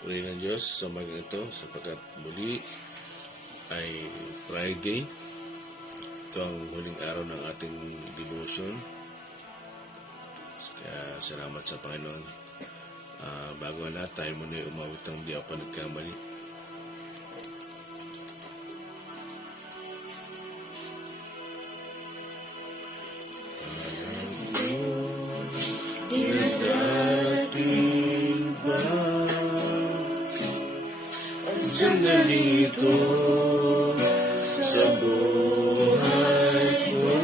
Purihin ng Diyos sa umagang ito sapagkat muli ay Friday. Ito ang huling araw ng ating devotion. Kaya salamat sa Panginoon. Bago na tayo muna umawit ng di ako nagkamali. Dinadating ba ang sandali ito sa buhay ko?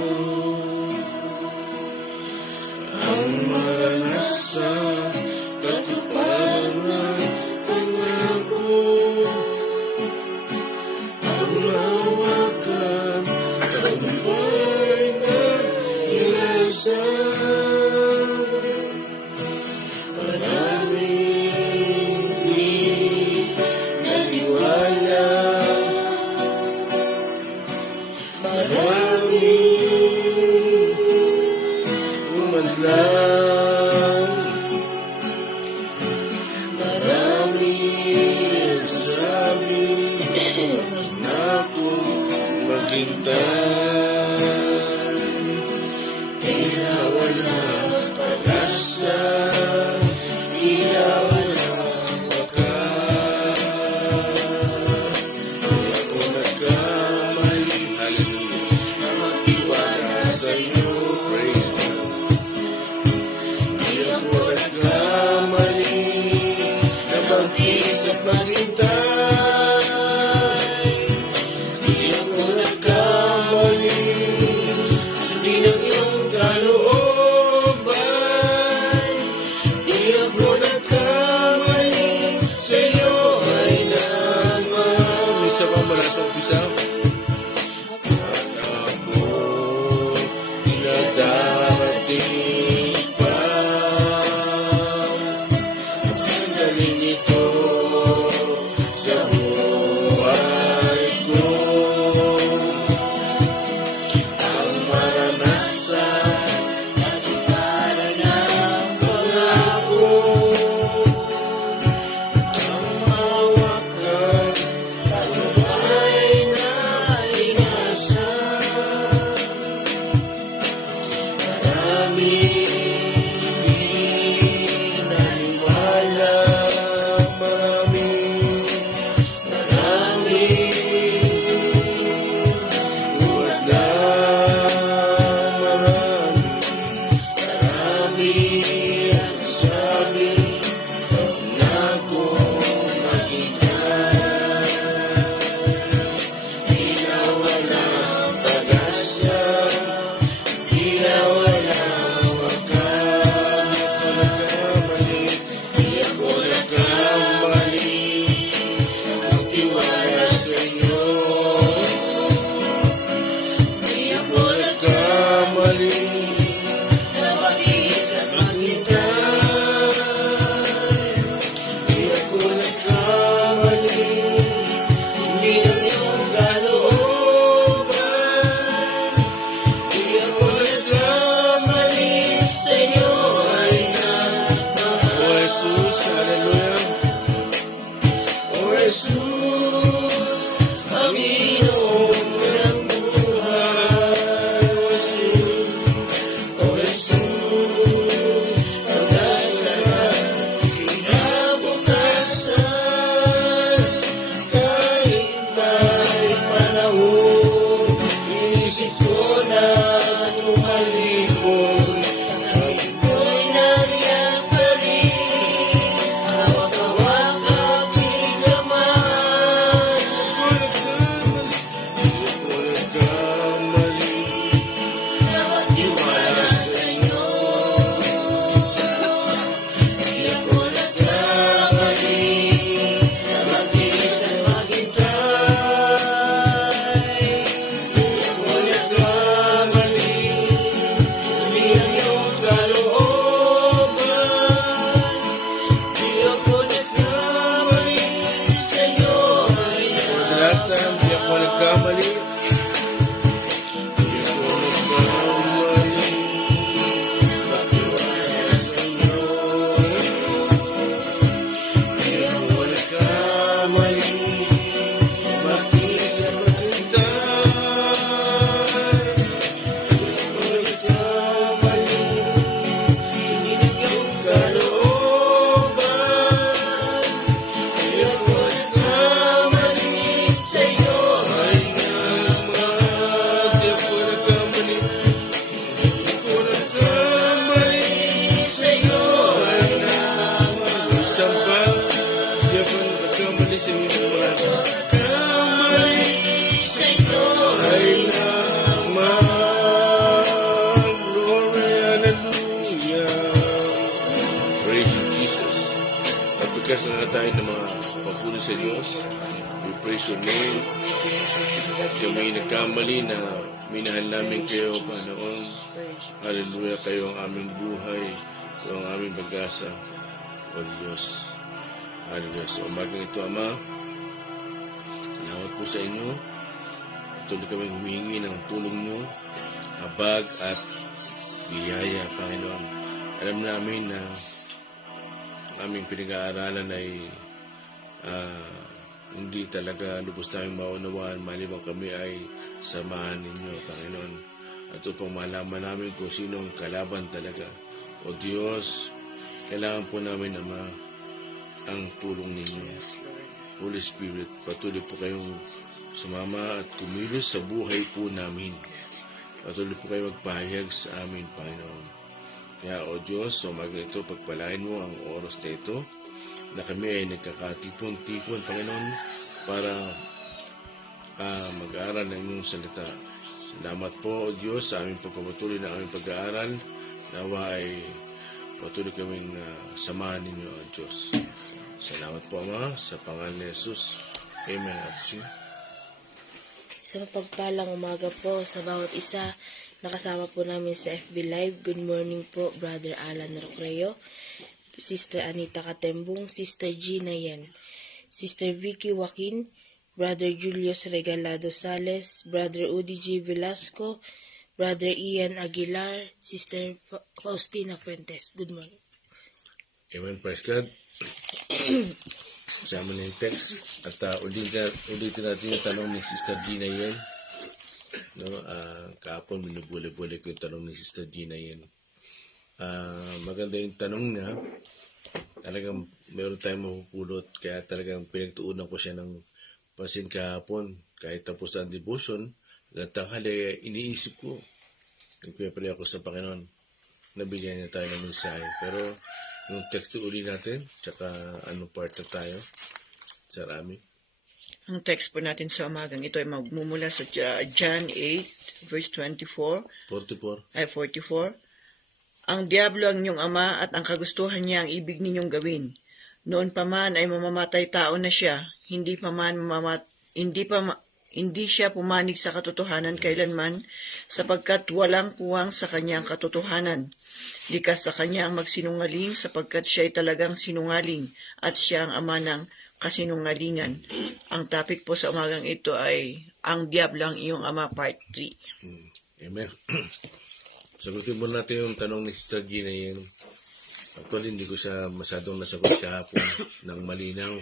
Ang maranasan katuparan ng pangako, ang lawakan tagumpay na ilasan. Maraming di naniwala, maraming umadlang, maraming sabi na kung maghintay, kaya wala pag-asa, kaya wala wakas. Kaya ako nagkamali, hallelujah, na magtiwala sa'yo, praise God. Kaya ako nagkamali, na magkis at maghintay. Kaya ako nagkamali, sundin ang iyong kalooban. Kaya ako nagkamali, sa'yo ay naman. Isa pa mula sa umpisa. At ako dinadating pa sandaling ito bigkas na tayo ng mga papuri sa Diyos. We praise your name. Kami nagkamali na minahal namin kayo, Panginoon. Hallelujah, kayo ang aming buhay, kayo ang aming pag-asa, O Diyos. Hallelujah. Sa umagang ito, Ama, salamat po sa inyo. Tuloy kami humihingi ng tulong nyo, habag at biyaya, Panginoon. Alam namin na ang aming pinag-aaralan ay hindi talaga lubos tayong maunawaan maliban kami ay samahan ninyo, Panginoon. At upang malaman namin kung sino ang kalaban talaga. O Diyos, kailangan po namin, Ama, ang tulong ninyo. Holy Spirit, patuloy po kayong sumama at kumilos sa buhay po namin. Patuloy po kayo magpahayag sa amin, Panginoon. Kaya, O Diyos, sa umaga ito, pagpalain mo ang oras na ito na kami ay nagkakatipon-tipon, Panginoon, para mag-aaral ng inyong salita. Salamat po, O Diyos, sa aming pagpapatuloy na aming pag-aaral. Nawa ay patuloy kaming samahan ninyo, O Diyos. Salamat po, Ama, sa pangalan ni Jesus. Amen. Sa mapagpalang umaga po sa bawat isa, nakasama po namin sa FB Live. Good morning po, Brother Alan Rocreo, Sister Anita Katembong, Sister Gina Yen, Sister Vicky Joaquin, Brother Julius Regalado Sales, Brother Udi G. Velasco, Brother Ian Aguilar, Sister Faustina Fuentes. Good morning. Amen. Praise God. Kasama na yung text. At ulitin natin yung tanong ni Sister Gina Yen. No, kahapon binubuli-buli ko yung tanong ni Sister Gina Yen. Maganda yung tanong niya. Talagang meron tayong mapupulot. Kaya talagang pinagtuunan ko siya ng pansin kahapon. Kahit tapos ang devotion, tanghali iniisip ko. Nagpapalay ako sa Panginoon. Nabigyan niya tayo ng mensahe. Pero yung text uli natin, tsaka ano part na tayo, Sir Ami? Ang text po natin sa umagang ito ay magmumula sa John 8, verse 44. 44. Ang diablo ang inyong ama at ang kagustuhan niya ang ibig ninyong gawin. Noon pa man ay mamamatay tao na siya, hindi siya pumanig sa katotohanan kailanman, sapagkat walang puwang sa kanyang katotohanan. Likas sa kanya ang magsinungaling, sapagkat siya ay talagang sinungaling, at siya ang ama ng kasinungalingan. Ang topic po sa umagang ito ay ang diablo ang iyong ama, part 3. Amen. Sagutin mo natin yung tanong ni Sister Gina Yen. Actually, hindi ko siya masyadong nasagot kahapon ng malinaw.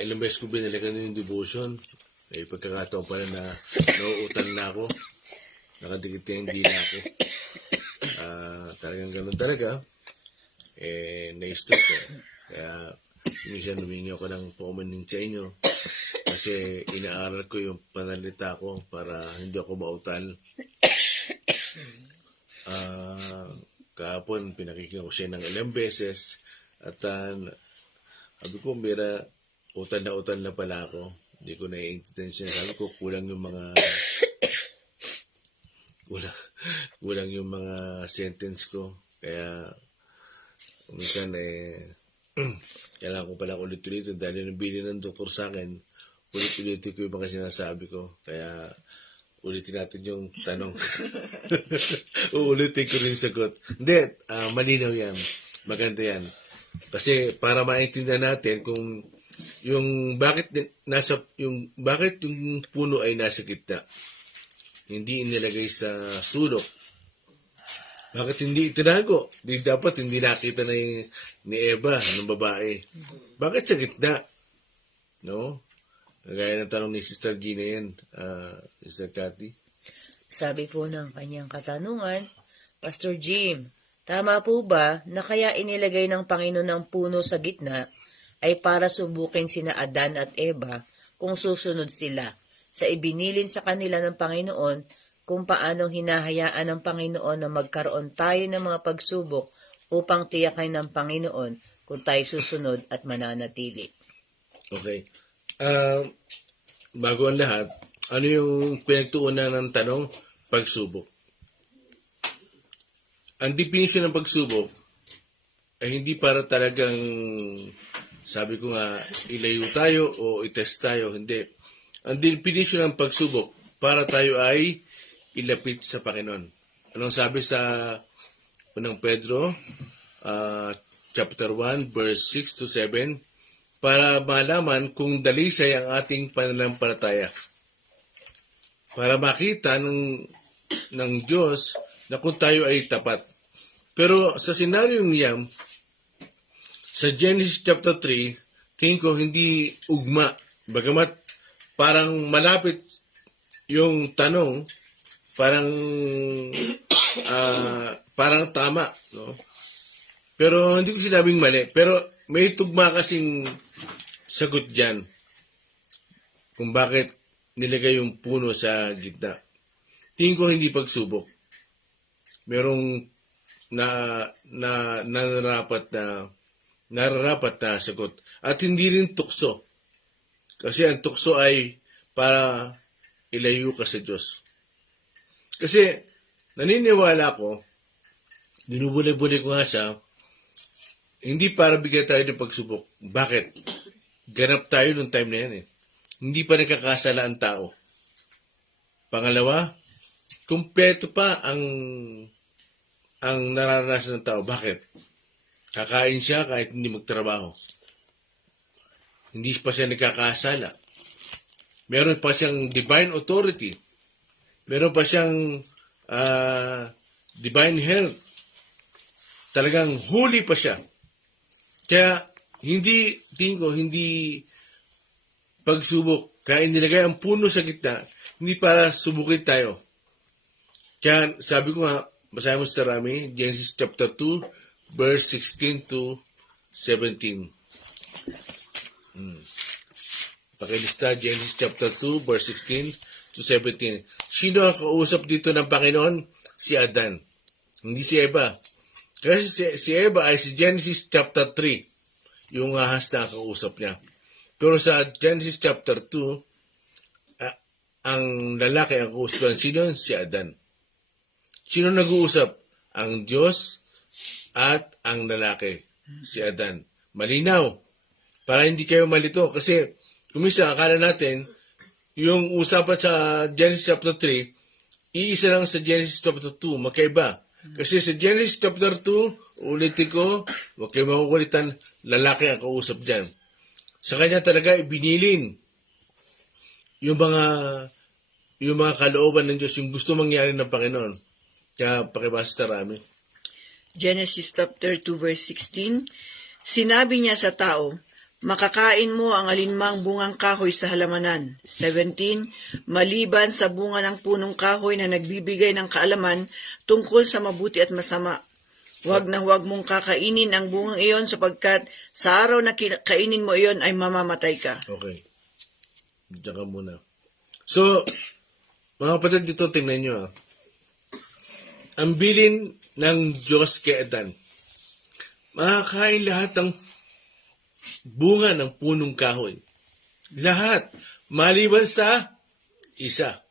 Ilang beses ko binalikan yung devotion. Pagkakataon pala na nauutal na ako. Nakadikit yung dila ako. Talagang ganun talaga. Na-stop ko. Kaya minsan humingi ako ng paumanin sa inyo. Kasi inaaral ko yung panalita ko para hindi ako mautal. Kahapon pinakikinggan ko siya ng ilang beses. At sabi ko, Mira, utal na pala ako. Hindi ko naiintindihan siya. Sabi ko, kulang yung mga sentence ko. Kaya minsan kailangan ko palang ulit-ulitin dahil nabili ng doktor sa akin, ulit-ulitin ko yung mga sinasabi ko. Kaya ulitin natin yung tanong. Uulitin ko rin yung sagot. Hindi, malinaw yan. Maganda yan. Kasi para maintindihan natin kung bakit yung puno ay nasa gitna. Hindi inilagay sa sulok. Bakit hindi itinago? Dapat hindi nakita ni Eva, ng babae. Bakit sa gitna? No? Kagaya ng tanong ni Sister Gina yan, Sister Cathy. Sabi po ng kanyang katanungan, Pastor Jim, tama po ba na kaya inilagay ng Panginoon ng puno sa gitna ay para subukin sina Adan at Eva kung susunod sila sa ibinilin sa kanila ng Panginoon kung paanong hinahayaan ng Panginoon na magkaroon tayo ng mga pagsubok upang tiyakin ng Panginoon kung tayo susunod at mananatili. Okay. Bago ang lahat, ano yung pinagtuunan ng tanong? Pagsubok. Ang definition ng pagsubok ay hindi para talagang, sabi ko nga, ilayo tayo o itest tayo. Hindi. Ang definition ng pagsubok, para tayo ay ilapit sa Panginoon. Anong sabi sa unang Pedro, chapter 1, verse 6 to 7, para malaman kung dalisay ang ating pananampalataya. Para makita ng Diyos na kung tayo ay tapat. Pero sa senaryo niya, sa Genesis chapter 3, tingin ko hindi ugma. Bagamat parang malapit yung tanong, parang tama, no? Pero hindi ko sinabing mali. Pero may tugma kasing sagot dyan kung bakit nilagay yung puno sa gitna. Tingin ko hindi pagsubok. Merong nararapat na sagot. At hindi rin tukso. Kasi ang tukso ay para ilayo ka sa Diyos. Kasi naniniwala ko, dinubuli-buli ko nga siya, hindi para bigyan tayo ng pagsubok. Bakit? Ganap tayo nung time na yan eh. Hindi pa nakakasala ang tao. Pangalawa, kumpleto pa ang nararanasan ng tao. Bakit? Kakain siya kahit hindi magtrabaho. Hindi pa siya nagkakasala. Meron pa siyang divine authority. Meron pa siyang divine health. Talagang holy pa siya. Kaya tingin ko, hindi pagsubok. Kaya nilagay ang puno sa gitna, hindi para subukin tayo. Kaya sabi ko nga, basahin mo sa Rami, Genesis chapter 2, verse 16 to 17. Pakilista, Genesis chapter 2, verse 16 to 17. Sino ang kausap dito ng Panginoon? Si Adan. Hindi si Eva. Kasi si Eva ay si Genesis chapter 3. Yung ahas na kausap niya. Pero sa Genesis chapter 2, ang lalaki ang kausap. Sino? Si Adan. Sino nag-uusap? Ang Diyos at ang lalaki. Si Adan. Malinaw. Para hindi kayo malito. Kasi kumisa, akala natin, yung usapan sa Genesis chapter 3, iisa lang sa Genesis chapter 2, magkaiba. Kasi sa Genesis chapter 2, ulitin ko, huwag kayo makukulitan, lalaki ang kausap dyan. Sa kanya talaga ibinilin yung mga kalooban ng Diyos, yung gusto mangyari ng Panginoon. Kaya pakibasa Rami. Genesis chapter 2 verse 16, sinabi niya sa tao, makakain mo ang alinmang bungang kahoy sa halamanan. 17, maliban sa bunga ng punong kahoy na nagbibigay ng kaalaman tungkol sa mabuti at masama. Huwag na huwag mong kakainin ang bungang iyon sapagkat sa araw na kainin mo iyon ay mamamatay ka. Okay. Diyan ka muna. So, mga kapatid dito, tingnan nyo ah. Ang bilin ng Diyos kay Adan, makakain lahat ng bunga ng punong kahoy. Lahat. Maliban sa isa.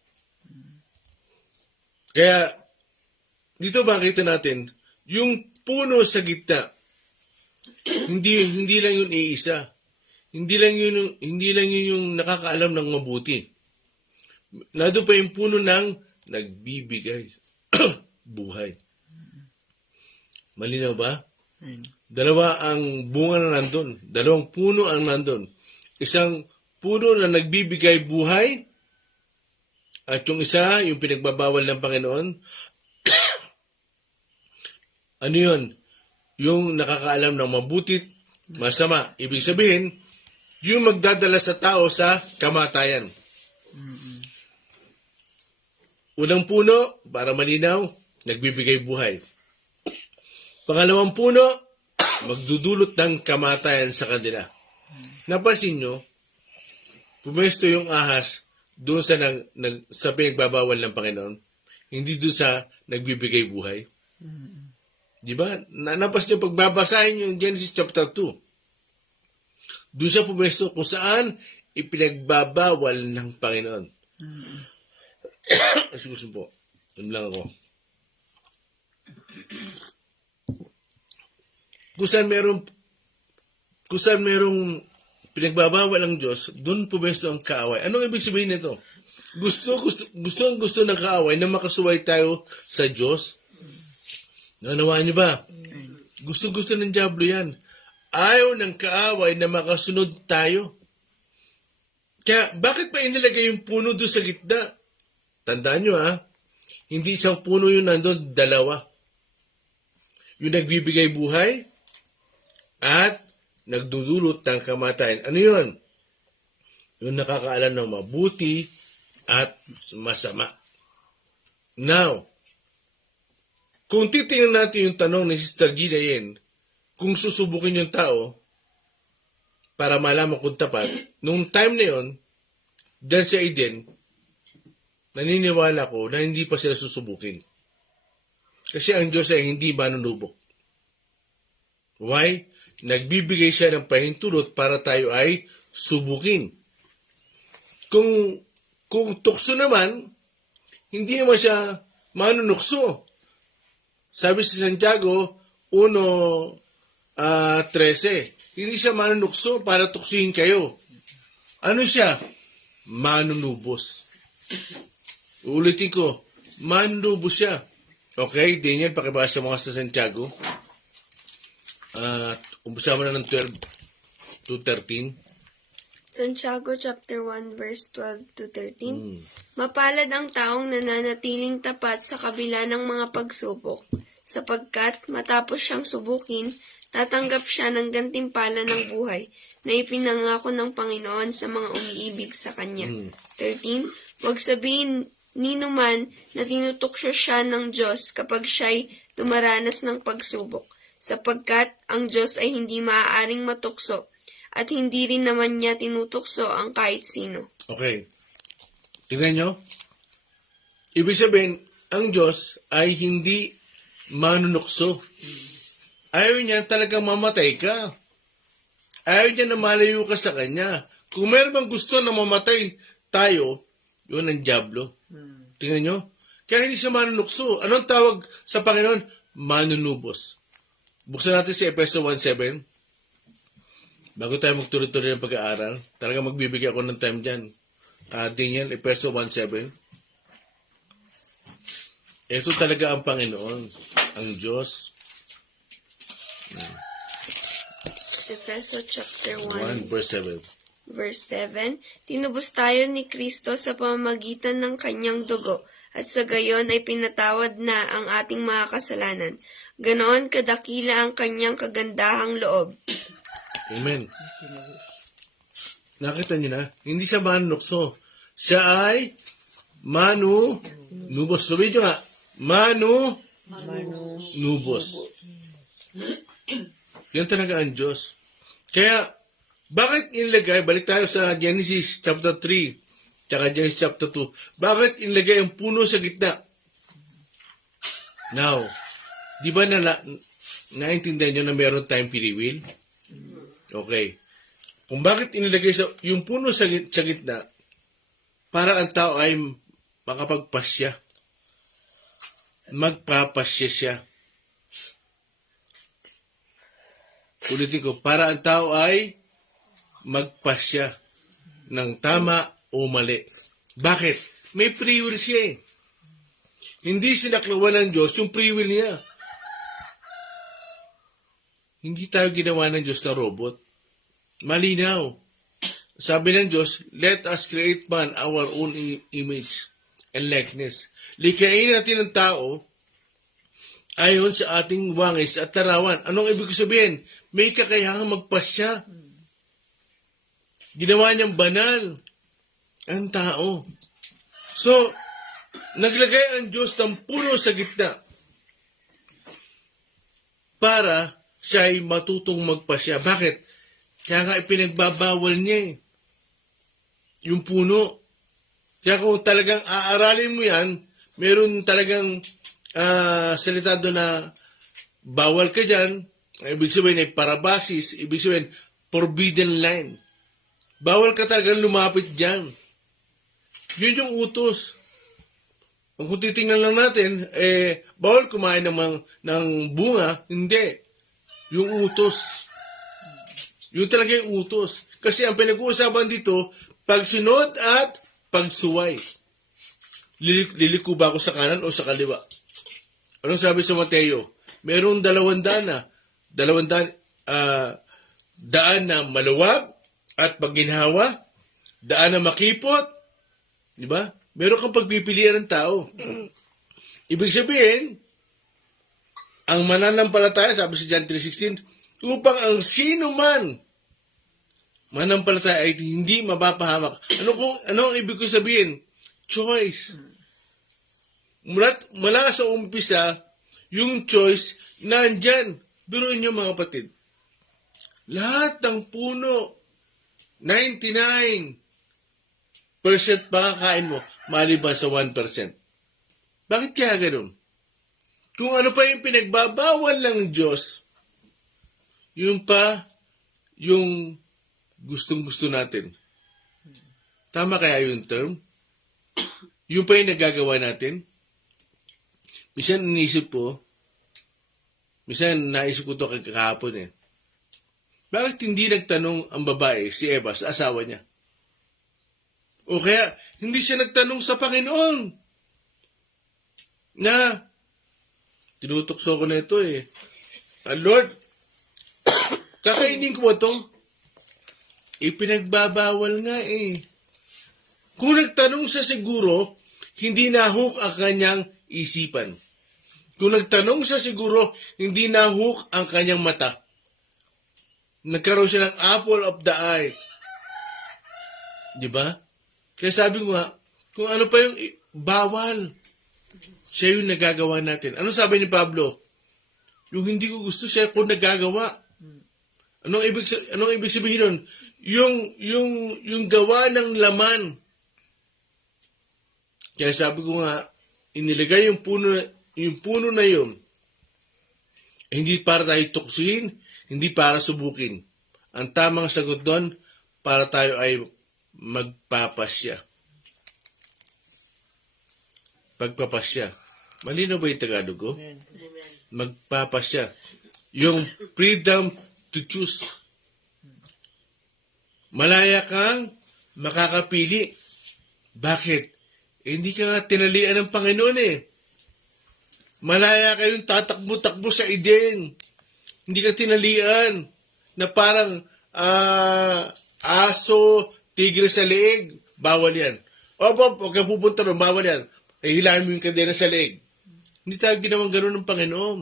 Kaya, dito makita natin, yung puno sa gitna, hindi lang yun iisa. Hindi lang yun yung nakakaalam ng mabuti. Nado pa yung puno ng nagbibigay buhay. Malinaw ba? Dalawa ang bunga na nandun. Dalawang puno ang nandun. Isang puno na nagbibigay buhay at yung isa, yung pinagbabawal ng Panginoon. Ano yun? Yung nakakaalam ng mabutit, masama. Ibig sabihin, yung magdadala sa tao sa kamatayan. Unang puno, para malinaw, nagbibigay buhay. Pangalawang puno, magdudulot ng kamatayan sa kanila. Napansin nyo, pumesto yung ahas doon sa pinagbabawal ng Panginoon, hindi doon sa nagbibigay buhay. Di ba? Napansin nyo, pagbabasahin nyo yung Genesis chapter 2, doon siya pumesto kung saan ipinagbabawal ng Panginoon. Excuse po. Lang ako. kung saan merong pinagbabawal ang Diyos, doon pumesto ang kaaway. Anong ibig sabihin nito? Gusto ng kaaway na makasuway tayo sa Diyos. Nanawaan niyo ba? Gusto ng diablo yan. Ayaw ng kaaway na makasunod tayo. Kaya, bakit pa inilagay yung puno doon sa gitna? Tandaan nyo hindi isang puno yun nandun, dalawa. Yung nagbibigay buhay at nagdudulot ng kamatayan. Ano yun? Yung nakakaalam ng mabuti at masama. Now, kung titingnan natin yung tanong ni Sister Gina Yen, kung susubukin yung tao para malaman kung tapat, nung time na yun, dyan sa Eden, naniniwala ko na hindi pa sila susubukin. Kasi ang Diyos ay hindi manunubok. Why? Nagbibigay siya ng pahintulot para tayo ay subukin. Kung tukso naman, hindi naman siya manunukso. Sabi sa Santiago 1:13, hindi siya manunukso para tuksuhin kayo. Ano siya? Manunubos. Ulitin ko, manunubos siya. Okay, Daniel, pakibasa mo sa Santiago. Umpisa mo na ng 12-13. Santiago chapter 1 verse 12 to 13. Mapalad ang taong nananatiling tapat sa kabila ng mga pagsubok, sapagkat matapos siyang subukin, tatanggap siya ng gantimpala ng buhay na ipinangako ng Panginoon sa mga umiibig sa Kanya. 13. Huwag sabihin nino man na tinutukso siya ng Diyos kapag siya'y dumaranas ng pagsubok, sapagkat ang Diyos ay hindi maaaring matukso at hindi rin naman niya tinutukso ang kahit sino. Okay. Tingnan nyo. Ibig sabihin, ang Diyos ay hindi manunukso. Ayaw niya talagang mamatay ka. Ayaw niya na malayo ka sa Kanya. Kung meron bang gusto na mamatay tayo, yun ang diablo. Tingnan nyo. Kaya hindi siya manunukso. Anong tawag sa Panginoon? Manunubos. Buksan natin si Efeso 1:7. Bago tayo magtuloy-tuloy ng pag-aaral, talaga magbibigay ako ng time dyan. Daniel, Efeso 1:7. Ito talaga ang Panginoon, ang Diyos. Efeso chapter 1 1 verse 7. verse 7. Tinubos tayo ni Kristo sa pamamagitan ng Kanyang dugo, at sa gayon ay pinatawad na ang ating mga kasalanan. Ganoon kadakila ang Kanyang kagandahang loob. Amen. Nakita niyo na? Hindi siya manunukso. Siya ay manunubos. Sabihin niyo nga, manunubos. Yan talaga ang Diyos. Kaya, bakit inilagay, balik tayo sa Genesis chapter 3, tsaka Genesis chapter 2, bakit inilagay ang puno sa gitna? Now, di ba naintindihan niyo na meron tayong free will? Okay. Kung bakit inilagay yung puno sa gitna, para ang tao ay makapagpasya. Magpapasya siya. Ulitin ko, para ang tao ay magpasya ng tama o mali. Bakit? May free will siya eh. Hindi sinaklawan ng Diyos yung free will niya. Hindi tayo ginawa ng Diyos na robot. Malinaw. Sabi ng Diyos, let us create man our own image and likeness. Likain natin ang tao ayon sa ating wangis at larawan. Anong ibig sabihin? May kakayahang magpasya. Ginawa niyang banal ang tao. So, naglagay ang Diyos ng puno sa gitna para siya ay matutong magpasya. Bakit? Kaya nga ipinagbabawal niya eh. Yung puno. Kaya kung talagang aaralin mo yan, meron talagang salita doon na bawal ka dyan. Ibig sabihin ay parabasis. Ibig sabihin, forbidden line. Bawal ka talagang lumapit dyan. Yun yung utos. Kung titingnan lang natin, bawal kumain ng bunga. Hindi. yung utos. Yung talaga yung utos. Kasi ang pinag-uusapan dito, pagsunod at pagsuway. Liliko ba ako sa kanan o sa kaliwa? Anong sabi sa Mateo? Merong daan na maluwag at pagginhawa, daan na makipot, di ba? Meron kang pagpipilian ng tao. Ibig sabihin, ang mananampalataya, sabi sa John 3:16, upang ang sino man mananampalataya ay hindi mapapahamak. Ano ang ibig ko sabihin? Choice. Mula sa umpisa, yung choice, nandyan. Biruin nyo mga kapatid. Lahat ng puno, 99% makakain mo, maliban sa 1%. Bakit kaya ganun? Kung ano pa yung pinagbabawal ng Diyos, yun pa yung gustong-gusto natin. Tama kaya yung term? Yun pa yung nagagawa natin? Minsan naisip ko ito kahapon eh. Bakit hindi nagtanong ang babae, si Eva, sa asawa niya? O kaya, hindi siya nagtanong sa Panginoon na, tinutokso ko na ito eh. Lord, kakainin ko ba ito? Ipinagbabawal nga eh. Kung nagtanong siya siguro, hindi nahook ang kanyang isipan. Kung nagtanong siya siguro, hindi nahook ang kanyang mata. Nagkaroon siya ng apple of the eye. Di ba? Kaya sabi ko nga, kung ano pa yung bawal, siya yung nagagawa natin. Ano sabi ni Pablo? Yung hindi ko gusto, siya kung nagagawa. Anong ibig sabihin nun? Yung gawa ng laman. Kaya sabi ko nga, inilagay yung puno na yun, hindi para tayo tuksuin, hindi para subukin. Ang tamang sagot doon, para tayo ay magpapasya. Pagpapasya. Malino ba yung Tagalog ko? Magpapasya. Yung freedom to choose. Malaya kang makakapili. Bakit? Hindi ka nga tinalian ng Panginoon eh. Malaya kayong tatakbo-takbo sa Eden. Hindi ka tinalian na parang aso, tigre sa leeg. Bawal yan. Huwag kang pupunta ron, bawal yan. Hihilahin mo yung kadena sa leeg. Hindi tayo ginawang gano'n ng Panginoon.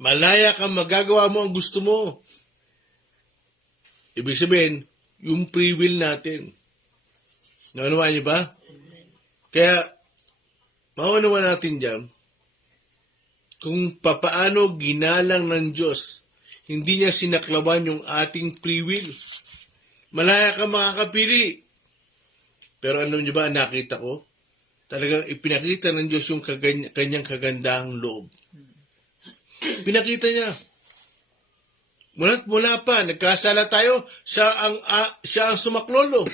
Malaya kang magagawa mo ang gusto mo. Ibig sabihin, yung free will natin. Naunawaan niyo ba? Kaya, maunawa natin dyan, kung papaano ginalang ng Diyos, hindi niya sinaklaban yung ating free will. Malaya ka makakapili. Pero ano niyo ba, nakita ko, talagang ipinakita ng Diyos yung kanyang kagandahang loob. Pinakita niya. Mula pa, nagkasala tayo, siya ang sumaklolo.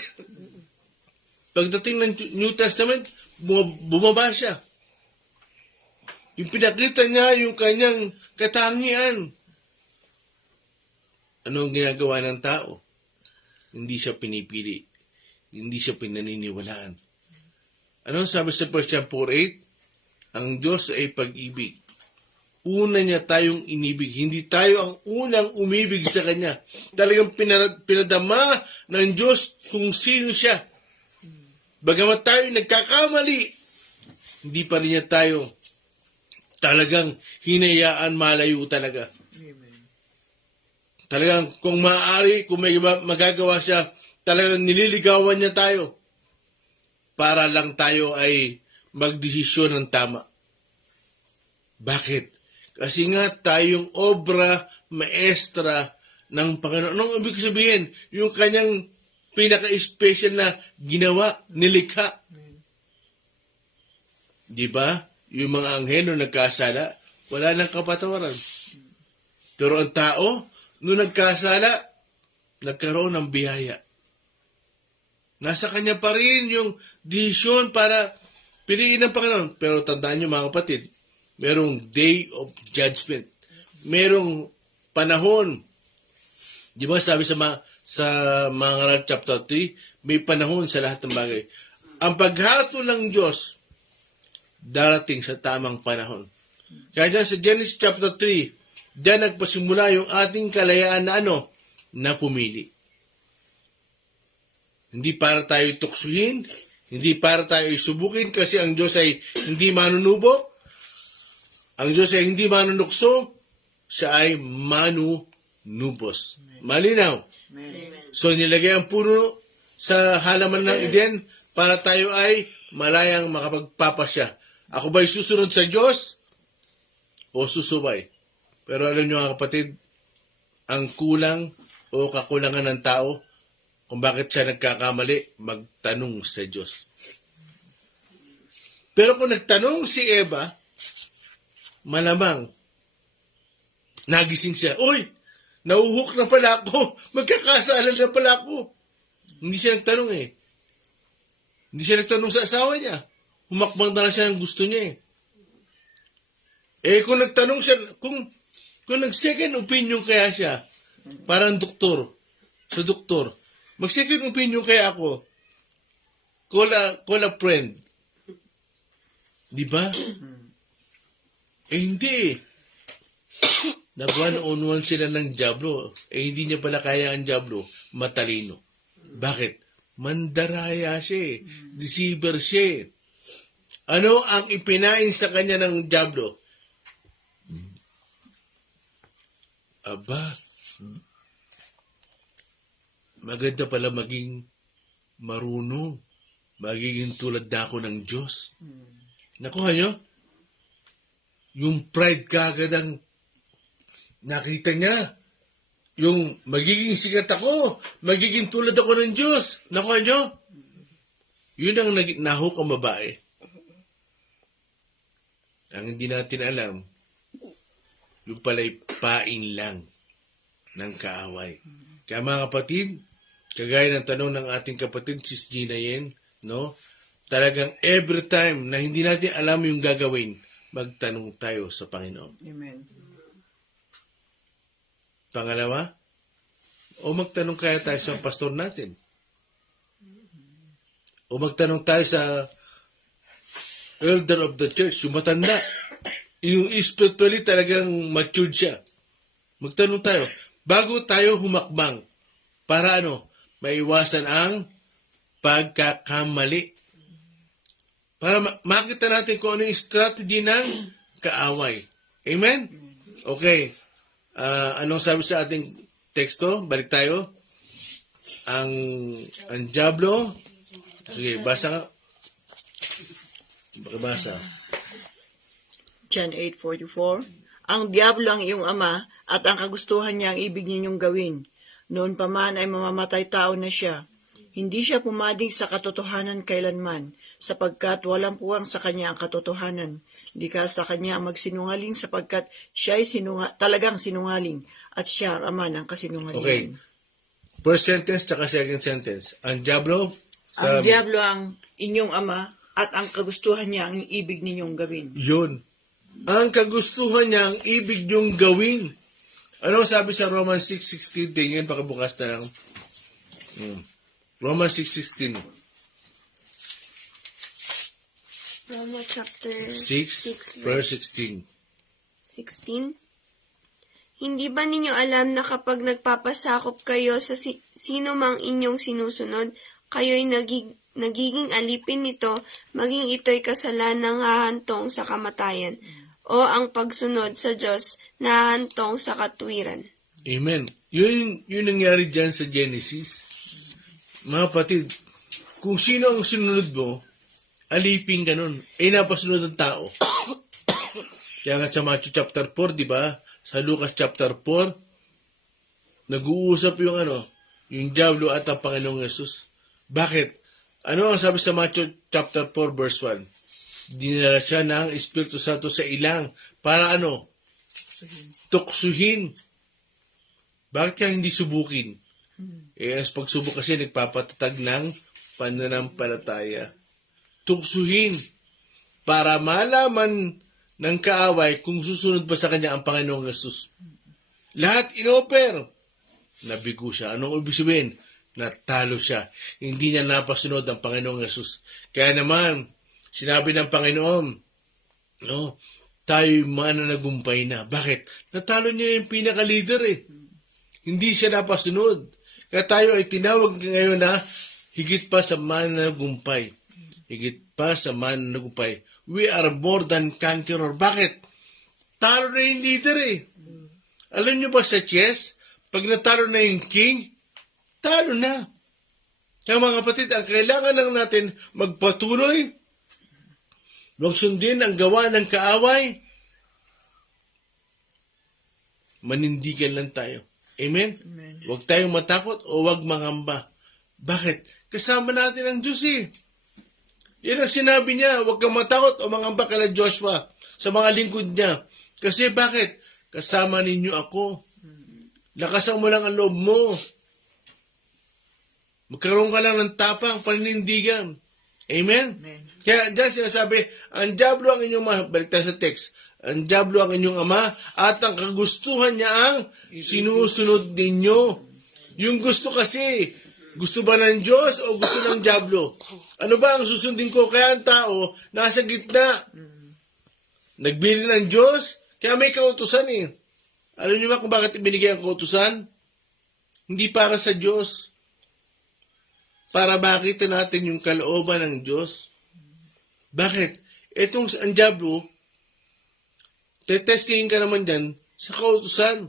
Pagdating ng New Testament, bumaba siya. Yung pinakita niya yung kanyang katangian. Ano ang ginagawa ng tao? Hindi siya pinipili. Hindi siya pinaniniwalaan. Ano ang sabi sa 1 John 4:8? Ang Diyos ay pag-ibig. Una niya tayong inibig. Hindi tayo ang unang umibig sa Kanya. Talagang pinadama ng Diyos kung sino siya. Bagamat tayo nagkakamali, hindi pa rin niya tayo talagang hinayaan malayo talaga. Amen. Talagang kung maaari, kung may magagawa siya, talagang nililigawan niya tayo para lang tayo ay magdesisyon ng tama. Bakit? Kasi nga tayong obra maestra ng Panginoon. Anong ibig sabihin? Yung kanyang pinaka-special na ginawa, nilikha. Di ba? Yung mga anghel nung nagkasala, wala nang kapatawaran. Pero ang tao, nung nagkasala, nagkaroon ng biyaya. Nasa kanya pa rin yung desisyon para piliin ng Panginoon. Pero tandaan nyo mga kapatid, merong day of judgment. Merong panahon. Di ba sabi sa mga ngaral chapter 3, may panahon sa lahat ng bagay. Ang paghatol ng Diyos, darating sa tamang panahon. Kaya dyan sa Genesis chapter 3, dyan nagpasimula yung ating kalayaan na na pumili. Hindi para tayo tuksuhin, hindi para tayo isubukin kasi ang Diyos ay hindi manunubo, ang Diyos ay hindi manunukso, siya ay manunubos. Malinaw. So nilagay ang puno sa halaman ng Eden para tayo ay malayang makapagpapasya. Ako ba'y susunod sa Diyos o susubay? Pero alam niyo mga kapatid, ang kulang o kakulangan ng tao kung bakit siya nagkakamali, magtanong sa Diyos. Pero kung nagtanong si Eva, malamang nagising siya. Uy! Nauhuk na pala ako. Magkakasalan na pala ako. Hindi siya nagtanong eh. Hindi siya nagtanong sa asawa niya. Humakbang na lang siya ng gusto niya eh. Kung nagtanong siya, kung nag-second opinion kaya siya, parang doktor, sa doktor, mag-second opinion kaya ako, call a friend. Di ba? Hindi eh. Nag-one-on-one sila ng Diablo. Hindi niya pala kaya ang Diablo. Matalino. Bakit? Mandaraya siya. Deceiver siya. Ano ang ipinain sa kanya ng Diablo? Aba, maganda pala maging marunong. Magiging tulad na ako ng Diyos. Nakuha nyo? Yung pride kagad ang nakita niya, yung magiging sikat ako, magiging tulad ako ng Diyos. Nakuha nyo? Yun ang nahuk ang babae. Ang hindi natin alam, yung pala'y pain lang ng kaaway. Kaya mga kapatid, kagaya ng tanong ng ating kapatid, Sis Gina Yen, no? Talagang every time na hindi natin alam yung gagawin, magtanong tayo sa Panginoon. Amen. Pangalawa, o magtanong kaya tayo sa pastor natin. O magtanong tayo sa elder of the church, yung matanda. Yung spiritually talagang matured siya. Magtanong tayo. Bago tayo humakbang, para maiwasan ang pagkakamali. Para makita natin kung ano yung strategy ng kaaway. Amen? Okay. Anong sabi sa ating teksto? Balik tayo. Ang Diablo. Sige, basa nga. Bakibasa. John 8:44. Ang Diablo ang iyong ama at ang kagustuhan niya ang ibig ninyong gawin. Noon pa man ay mamamatay tao na siya. Hindi siya pumading sa katotohanan kailanman, sapagkat walang puwang sa kanya ang katotohanan. Di ka sa kanya ang magsinungaling sapagkat siya ay talagang sinungaling at siya ang ama ng kasinungalingan. Okay. First sentence tsaka second sentence. Ang Diablo, Ang Diablo ang inyong ama at ang kagustuhan niya ang ibig ninyong gawin. yun. Ang kagustuhan niya, ang ibig niyong gawin. Ano sabi sa Romans 6:16? Tingin, pakibukas na lang. Romans 6:16. Roma chapter 6, verse 16. 16. Hindi ba ninyo alam na kapag nagpapasakop kayo sa sino mang inyong sinusunod, kayo'y nagiging alipin nito, maging ito'y kasalanang hahantong sa kamatayan, o ang pagsunod sa Diyos na hahantong sa katwiran. Amen. Yun nangyari dyan sa Genesis. Mga kapatid, kung sino ang sinunod mo, alipin ka nun. Napasunod ang tao. Kaya nga sa Matthew chapter 4, di ba? Sa Lucas chapter 4, nag-uusap yung Diablo at ang Panginoong Yesus. Bakit? Ano ang sabi sa Matthew chapter 4, verse 1? Dinala siya ng Espiritu Santo sa ilang para tuksuhin. Bakit kaya hindi subukin? Ang pagsubok kasi nagpapatatag ng pananampalataya. Tuksuhin para malaman ng kaaway kung susunod ba sa kanya ang Panginoong Yesus. Lahat inoffer. Nabigo siya. Anong ibig sabihin? Natalo siya. Hindi niya napasunod ang Panginoong Yesus. Kaya naman, sinabi ng Panginoon, no, tayo'y mananagumpay na. Bakit? Natalo niya yung pinaka-leader eh. Hindi siya napasunod. Kaya tayo ay tinawag ngayon na higit pa sa mananagumpay. Higit pa sa mananagumpay. We are more than conqueror. Bakit? Talo na yung leader eh. Alam niyo ba sa chess, pag natalo na yung king, talo na. Kaya mga kapatid, ang kailangan lang natin magpatuloy, magsundin ang gawa ng kaaway, manindigan lang tayo. Amen? Huwag tayong matakot o huwag mangamba. Bakit? Kasama natin ang Diyos eh. Yan ang sinabi niya, huwag kang matakot o mangamba kala Joshua sa mga lingkod niya. Kasi bakit? Kasama ninyo ako. Lakasan mo lang ang loob mo. Magkaroon ka lang ng tapang, paninindigan. Amen? Amen. Kaya dyan sinasabi, ang diablo ang inyong balik tayo sa text, ang diablo ang inyong ama at ang kagustuhan niya ang sinusunod ninyo. Yung gusto kasi, gusto ba ng Diyos o gusto ng diablo? Ano ba ang susundin ko? Kaya ang tao, nasa gitna. Nagbili ng Diyos, kaya may kautusan eh. Alam niyo ba kung bakit ibinigay ang kautusan? Hindi para sa Diyos. Para makita natin yung kalooban ng Diyos. Bakit? Etong ang diablo, tetestingin ka naman dyan sa kautusan.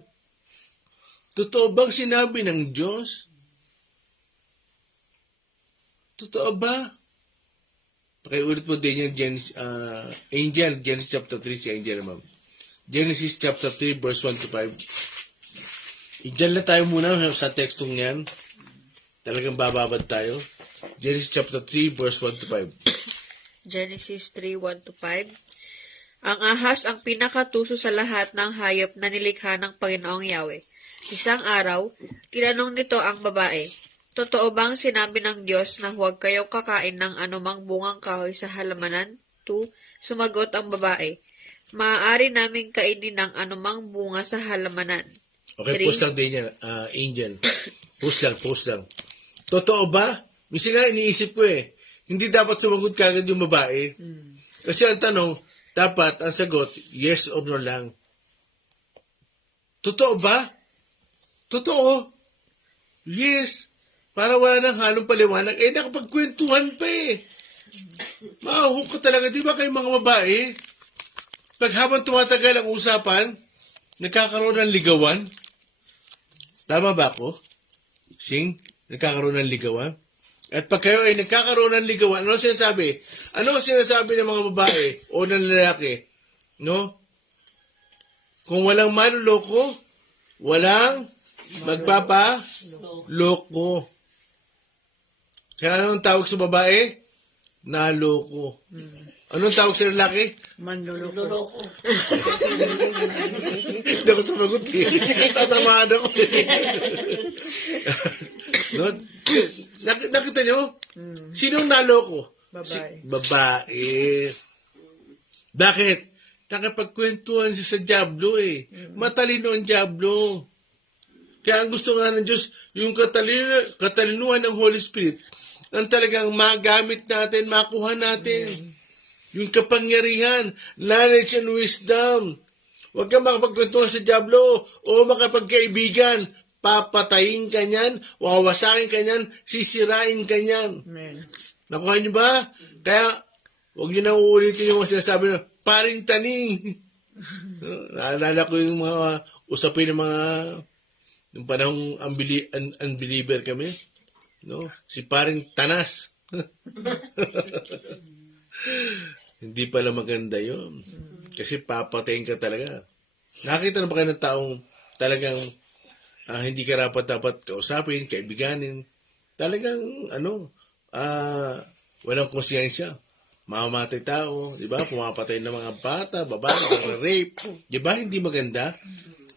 Totoo bang sinabi ng Diyos? Totoo ba? Pakiulit mo din yung Angel, Genesis chapter 3, si Angel naman. Genesis chapter 3, verse 1 to 5. Diyan lang tayo muna sa tekstong yan. Talagang bababad tayo. Genesis chapter 3, verse 1 to 5. Genesis 3:1-5. Ang ahas ang pinakatuso sa lahat ng hayop na nilikha ng Panginoong Yahweh. Isang araw, tinanong nito ang babae, "Totoo bang sinabi ng Diyos na huwag kayong kakain ng anumang bungang kahoy sa halamanan?" 2. Sumagot ang babae, "Maaari naming kainin ng anumang bunga sa halamanan." Okay, 3. post lang din yan, Angel. Post lang. Totoo ba? Minsan nga iniisip ko eh, hindi dapat sumagot kagad yung babae. Kasi ang tanong, dapat ang sagot, yes or no lang. Totoo ba? Totoo. Yes. Para wala nang halong paliwanag. Eh, nakapagkwentuhan pa eh. Maahok ka talaga, di ba kayo mga babae? Pag habang tumatagal ang usapan, nagkakaroon ng ligawan. Tama ba ako? Sing, nagkakaroon ng ligawan? At pag kayo ay nagkakaroon ng ligawan, ano sinasabi? Ano sinasabi ng mga babae o ng lalaki? No? Kung walang manloloko, walang magpapaloko. Kaya anong tawag sa babae? Naloko. Anong tawag sa lalaki? Manloloko. Hindi ako sumagot eh. Tatamaan ako eh. No? Nakita nyo? Sinong naloko? Babae. Babae. Bakit? Nakapagkwentuhan siya sa diablo eh. Matalino ang diablo. Kaya ang gusto nga ng Diyos, yung katalinuhan ng Holy Spirit, ang talagang magamit natin, makuha natin. Yung kapangyarihan, knowledge and wisdom. Huwag kang makapagkwentuhan sa diablo o makapagkaibigan. Papatayin ka niyan, wawasakin ka niyan, sisirain ka niyan. Amen. Nakuha niyo ba? Kaya, huwag niyo nang uulitin yung mga sinasabi na, paring taning. Naalala ko yung mga usapin ng mga, yung panahong unbeliever kami. No? Si paring tanas. Hindi pala maganda yun. Kasi papatayin ka talaga. Nakita na ba kayo ng taong talagang hindi ka dapat kausapin, kaibiganin. Talagang, walang konsyensya. Mamamatay tao, di ba? Pumapatay ng mga bata, babae, rape. Di ba? Hindi maganda.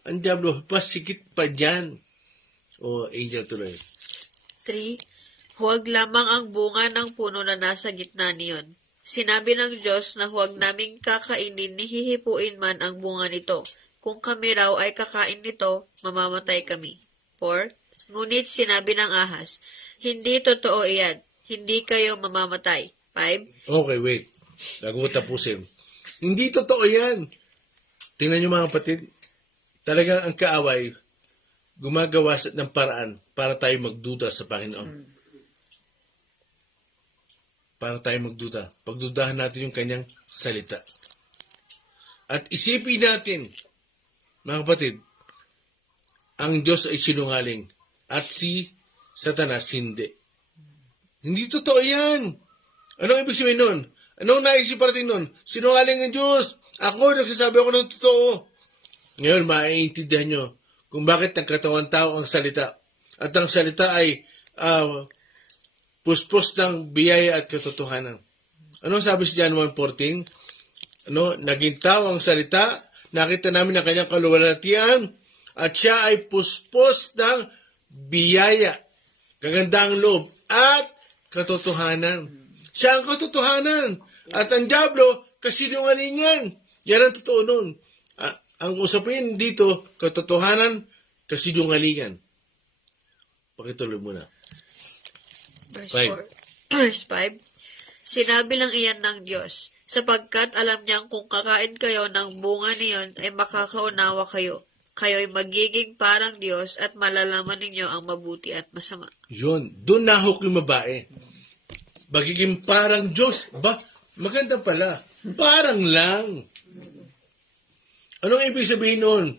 Ang diablo, pasikit pa dyan. O, Angel tuloy. 3. Huwag lamang ang bunga ng puno na nasa gitna niyon. Sinabi ng Diyos na huwag naming kakainin ni hihipuin man ang bunga nito. kung kami raw ay kakain nito, mamamatay kami. 4. Ngunit sinabi ng ahas, hindi totoo iyan, hindi kayo mamamatay. 5. Okay, wait. Bago ko tapusin. Hindi totoo yan. Tingnan nyo mga kapatid. Talagang ang kaaway, gumagawa ng paraan para tayo magduda sa Panginoon. Para tayo magduda. Pagdudahan natin yung kanyang salita. At isipin natin, mga kapatid, ang Diyos ay sinungaling at si Satanas hindi. Hindi totoo yan. Anong ibig sabihin nun? Anong naisip parating nun? Sinungaling ang Diyos. Ako, nagsasabi ako ng totoo. Ngayon, maiintindihan nyo kung bakit nagkatawang tao ang salita. At ang salita ay puspos ng biyaya at katotohanan. Ano sabi sa John 1:14? Naging tao ang salita, nakita namin ang kanyang kaluwalhatian, at siya ay puspos ng biyaya, kagandang loob, at katotohanan. Siya ang katotohanan. At ang diablo, kasinungalingan. Yan ang totoo nun. Ang usapin dito, katotohanan, kasinungalingan. Pakituloy muna. Verse 5. Sinabi lang iyan ng Diyos, sapagkat alam niyang kung kakain kayo ng bunga niyon ay makakaunawa kayo. Kayo'y magiging parang Diyos at malalaman ninyo ang mabuti at masama. Yun, doon nahok yung babae. Magiging parang Diyos. Ba, maganda pala. Parang lang. Anong ibig sabihin nun?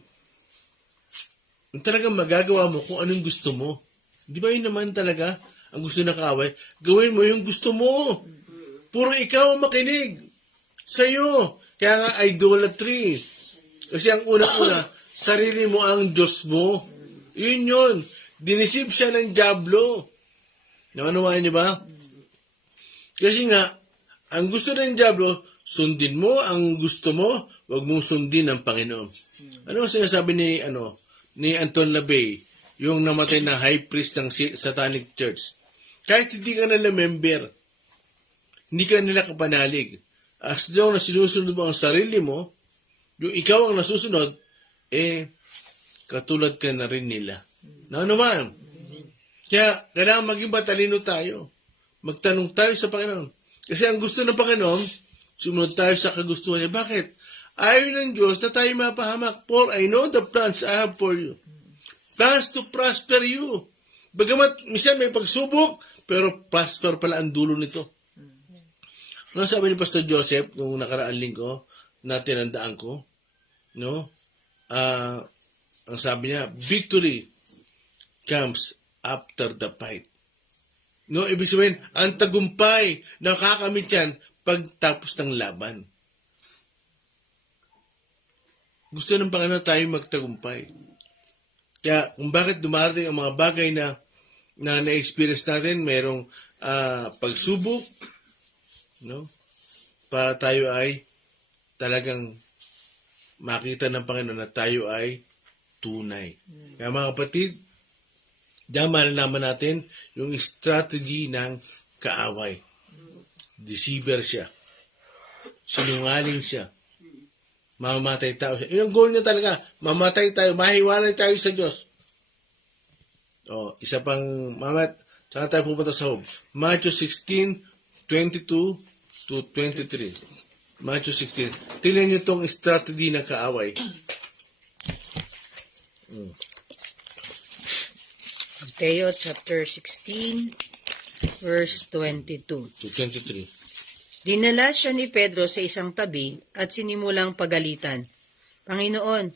Talagang magagawa mo kung anong gusto mo. Di ba yun naman talaga ang gusto ng kaaway? Gawin mo yung gusto mo. Puro ikaw ang makinig. Sa'yo. Kaya nga idolatry. Kasi ang unang-una, sarili mo ang Diyos mo. Yun yun. Dinisip siya ng diablo. Nakunawahan niyo ba? Kasi nga, ang gusto ng diablo, sundin mo ang gusto mo, wag mong sundin ang Panginoon. Ano ang sinasabi ni Anton LaVey, yung namatay na high priest ng Satanic Church? Kahit hindi ka nila member, hindi ka nila kapanalig, as long na sinusunod mo ang sarili mo, yung ikaw ang nasusunod, katulad ka na rin nila. Ano naman? Kaya, kailangan maging matalino tayo. Magtanong tayo sa Panginoon. Kasi ang gusto ng Panginoon, sumunod tayo sa kagustuhan niya. Bakit? Ayaw ng Diyos na tayo mapahamak. For I know the plans I have for you. Plans to prosper you. Bagamat, minsan may pagsubok, pero prosper pala ang dulo nito. Ano sabi ni Pastor Joseph, nung nakaraan linggo, na tinandaan ko? Ang sabi niya, victory comes after the fight. Ibig sabihin, ang tagumpay, nakakamit yan pagtapos ng laban. Gusto ng Panginoon tayo magtagumpay. Kaya kung bakit dumarating ang mga bagay na na-experience natin, mayroong pagsubok, para tayo ay talagang makita ng Panginoon na tayo ay tunay. Kaya mga kapatid, diyan malalaman natin yung strategy ng kaaway. Deceiver siya. Sinungaling siya. Mamamatay tayo siya. Yung goal niya talaga, mamatay tayo, mahiwalay tayo sa Diyos. Isa pang saka tayo pupunta sa Hope. Matthew 16:22 to 23. Matthew 16. Tingnan niyo itong strategy ng kaaway. Mateo chapter 16, verse 22. To 23. Dinala siya ni Pedro sa isang tabi at sinimulang pagalitan. Panginoon,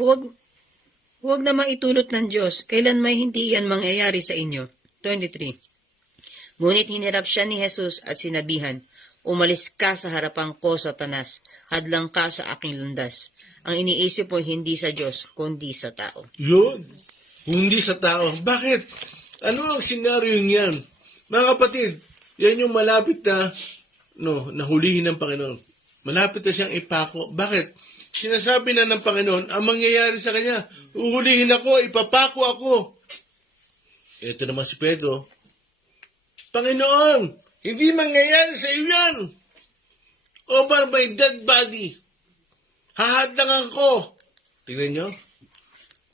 huwag na maitulot ng Diyos, kailan may hindi yan mangyayari sa inyo. 23. Ngunit hinirap siya ni Jesus at sinabihan, umalis ka sa harapan ko, Satanas, hadlang ka sa aking landas. Ang iniisip mo hindi sa Diyos, kundi sa tao. Yun. Hindi sa tao. Bakit? Ano ang senaryo yan? Mga kapatid, yan yung malapit na nahulihin ng Panginoon. Malapit na siyang ipako. Bakit? Sinasabi na ng Panginoon, ang mangyayari sa kanya, uhulihin ako, ipapako ako. Ito naman si Pedro, Panginoon, hindi mangyayari sa iyo yan. Over my dead body. Hahadlangan ko. tingnan nyo,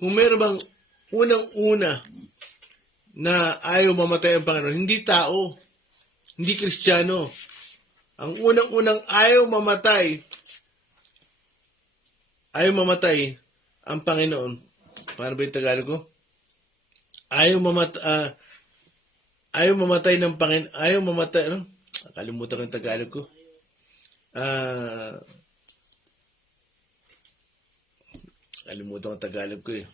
kung meron bang unang-una na ayaw mamatay ang Panginoon, hindi tao, hindi Kristiyano. Ang unang-unang ayaw mamatay ang Panginoon. Paano ba yung Tagalog ko? Ayaw mamatay ng Panginoon. Ayaw mamatay, ano? Kalimutan ko yung Tagalog ko. Kalimutan ko yung Tagalog ko eh.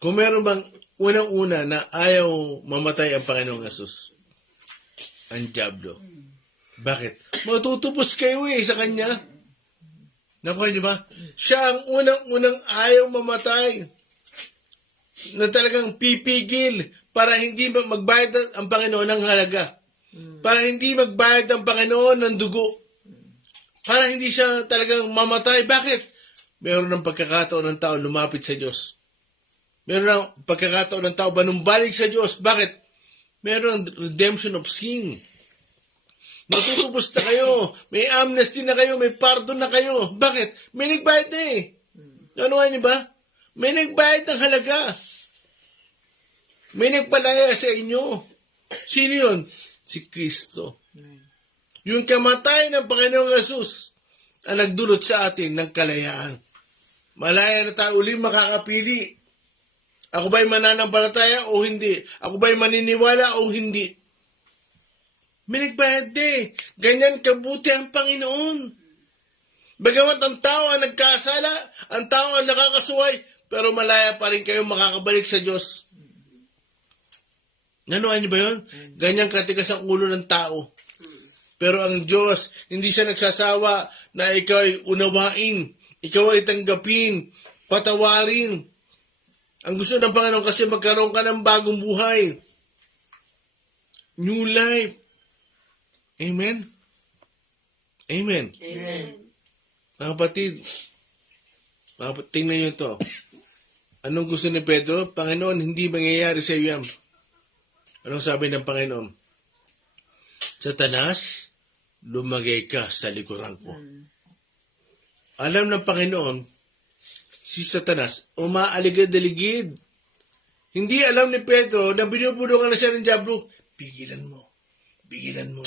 Kung meron bang unang-una na ayaw mamatay ang Panginoong Yesus, ang dyablo. Bakit? Matutubos kayo sa Kanya. Nakuha niyo ba? Siya ang unang-unang ayaw mamatay. Na talagang pipigil para hindi magbayad ang Panginoon ng halaga. Para hindi magbayad ang Panginoon ng dugo. Para hindi siya talagang mamatay. Bakit? Meron ng pagkakataon ng tao lumapit sa Diyos. Meron ng pagkakataon ng tao banumbalik sa Diyos. Bakit? Meron ng redemption of sin. Matutubos na kayo. May amnesty na kayo. May pardon na kayo. Bakit? May nagbayad na eh. Ano nga niyo ba? May nagbayad ng halaga. May nagpalaya sa inyo. Sino yun? Si Kristo. Yung kamatay ng Panginoong Yesus ang nagdulot sa atin ng kalayaan. Malaya na tayo ulit makakapili. Ako ba'y mananampalataya o hindi? Ako ba'y maniniwala o hindi? May nagbayad eh. Ganyan kabuti ang Panginoon. Bagamat ang tao ang nagkasala, ang tao ang nakakasuway, pero malaya pa rin kayo makakabalik sa Diyos. Nanuhan niyo ba yun? Ganyan katigas ang ulo ng tao. Pero ang Diyos, hindi siya nagsasawa na ikaw ay unawain, ikaw ay tanggapin, patawarin. Ang gusto ng Panginoon kasi magkaroon ka ng bagong buhay. New life. Amen? Amen. Amen. Mga kapatid, tingnan nyo ito. Anong gusto ni Pedro? Panginoon, hindi mangyayari sa iyo yan. Anong sabi ng Panginoon? Satanas, lumagay ka sa likuran ko. Alam ng Panginoon, si Satanas, umaaligid-aligid. Hindi alam ni Pedro na binubulungan na siya ng dyablo. Pigilan mo. Pigilan mo.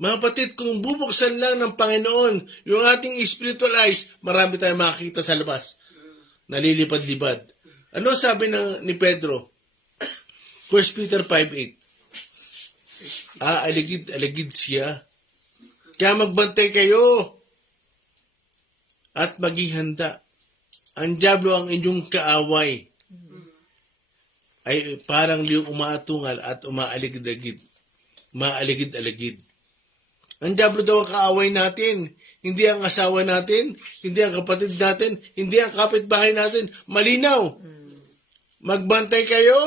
Mga kapatid, kung bubuksan lang ng Panginoon yung ating spiritual eyes, marami tayong makikita sa labas. Nalilipad-libad. Ano sabi ni Pedro? 1 Peter 5:8. Aligid siya. Kaya magbantay kayo at maging handa. Ang dyablo ang inyong kaaway ay parang liyong umaatungal at umaaligid-aligid. Maaligid-aligid. Ang dyablo daw ang kaaway natin. Hindi ang asawa natin, hindi ang kapatid natin, hindi ang kapitbahay natin. Malinaw. Magbantay kayo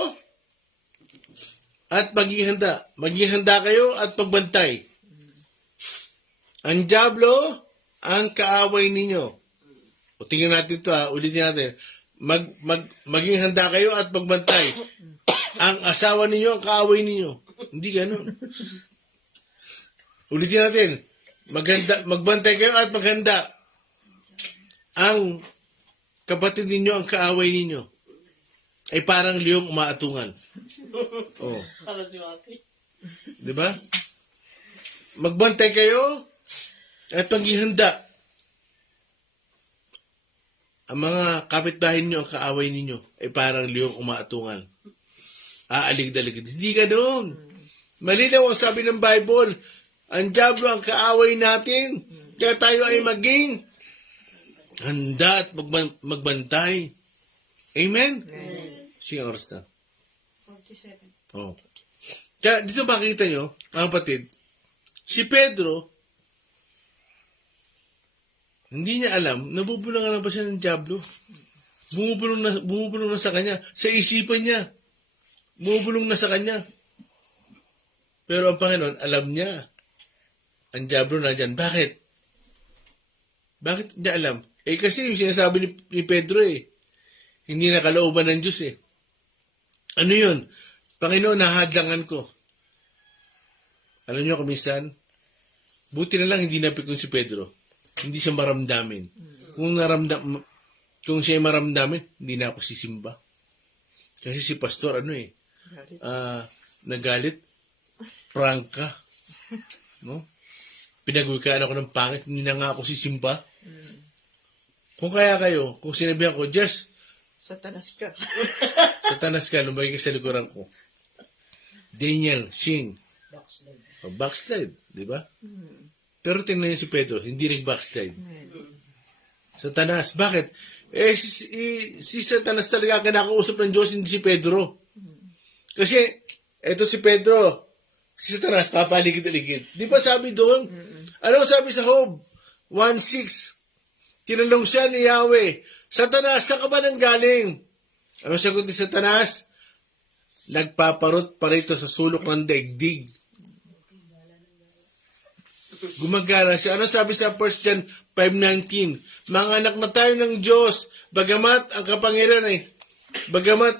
at maging handa. Maging handa kayo at magbantay. Ang dyablo ang kaaway ninyo. O tingnan natin ito ulitin natin. Maging handa kayo at magbantay. Ang asawa ninyo ang kaaway ninyo. Hindi ganun. Ulitin natin. Magbantay kayo at maghanda. Ang kapatid ninyo ang kaaway ninyo. Ay parang liyong umaatungan. Oh. Di ba? Magbantay kayo at maghihanda. Ang mga kapitbahay ninyo, ang kaaway ninyo, ay parang liyong umaatungan. Aalig-daligid. Hindi ganoon. Malinaw ang sabi ng Bible. Ang dyablo ang kaaway natin. Kaya tayo ay maging handa at magbantay. Amen? Sige, oras na. 47. Oh. Kaya dito makita nyo, mga kapatid, si Pedro, hindi niya alam, nabubulungan na ba siya ng dyablo? Bumubulong na sa kanya. Sa isipan niya. Bumubulong na sa kanya. Pero ang Panginoon, alam niya. Ang dyablo na dyan. Bakit? Bakit niya alam? Kasi yung sinasabi ni Pedro hindi nakalooban ng Diyos Ano yun? Panginoon, nahadlangan ko. Alam niyo kumisan, Buti na lang hindi napikon si Pedro. Hindi siya maramdamin. Kung siya maramdamin, hindi na ako sisimba. Kasi si pastor, nagalit, prangka. No? Pinagwikaan ako ng pangit, hindi na nga ako sisimba. Kung kaya kayo, kung sinabihan ko, just, Satanas ka. Satanas ka, lumagay ka sa likuran ko. Daniel, Shing, backslide, di ba? Pero tingnan niyo si Pedro, hindi nag-backslide. Satanas, bakit? Si Satanas talaga kinakausap ng Diyos, hindi si Pedro. Kasi, eto si Pedro, si Satanas, papaligid-ligid. Di ba sabi doon? Ano sabi sa Job 1:6? Tinanong siya ni Yahweh, Satanas, saan ka ba nang galing? Ano sagot ni Satanas? Nagpaparot pa rito sa sulok ng daigdig. Gumagala siya. Ano sabi sa 1 John 5:19? Mga anak na tayo ng Diyos, bagamat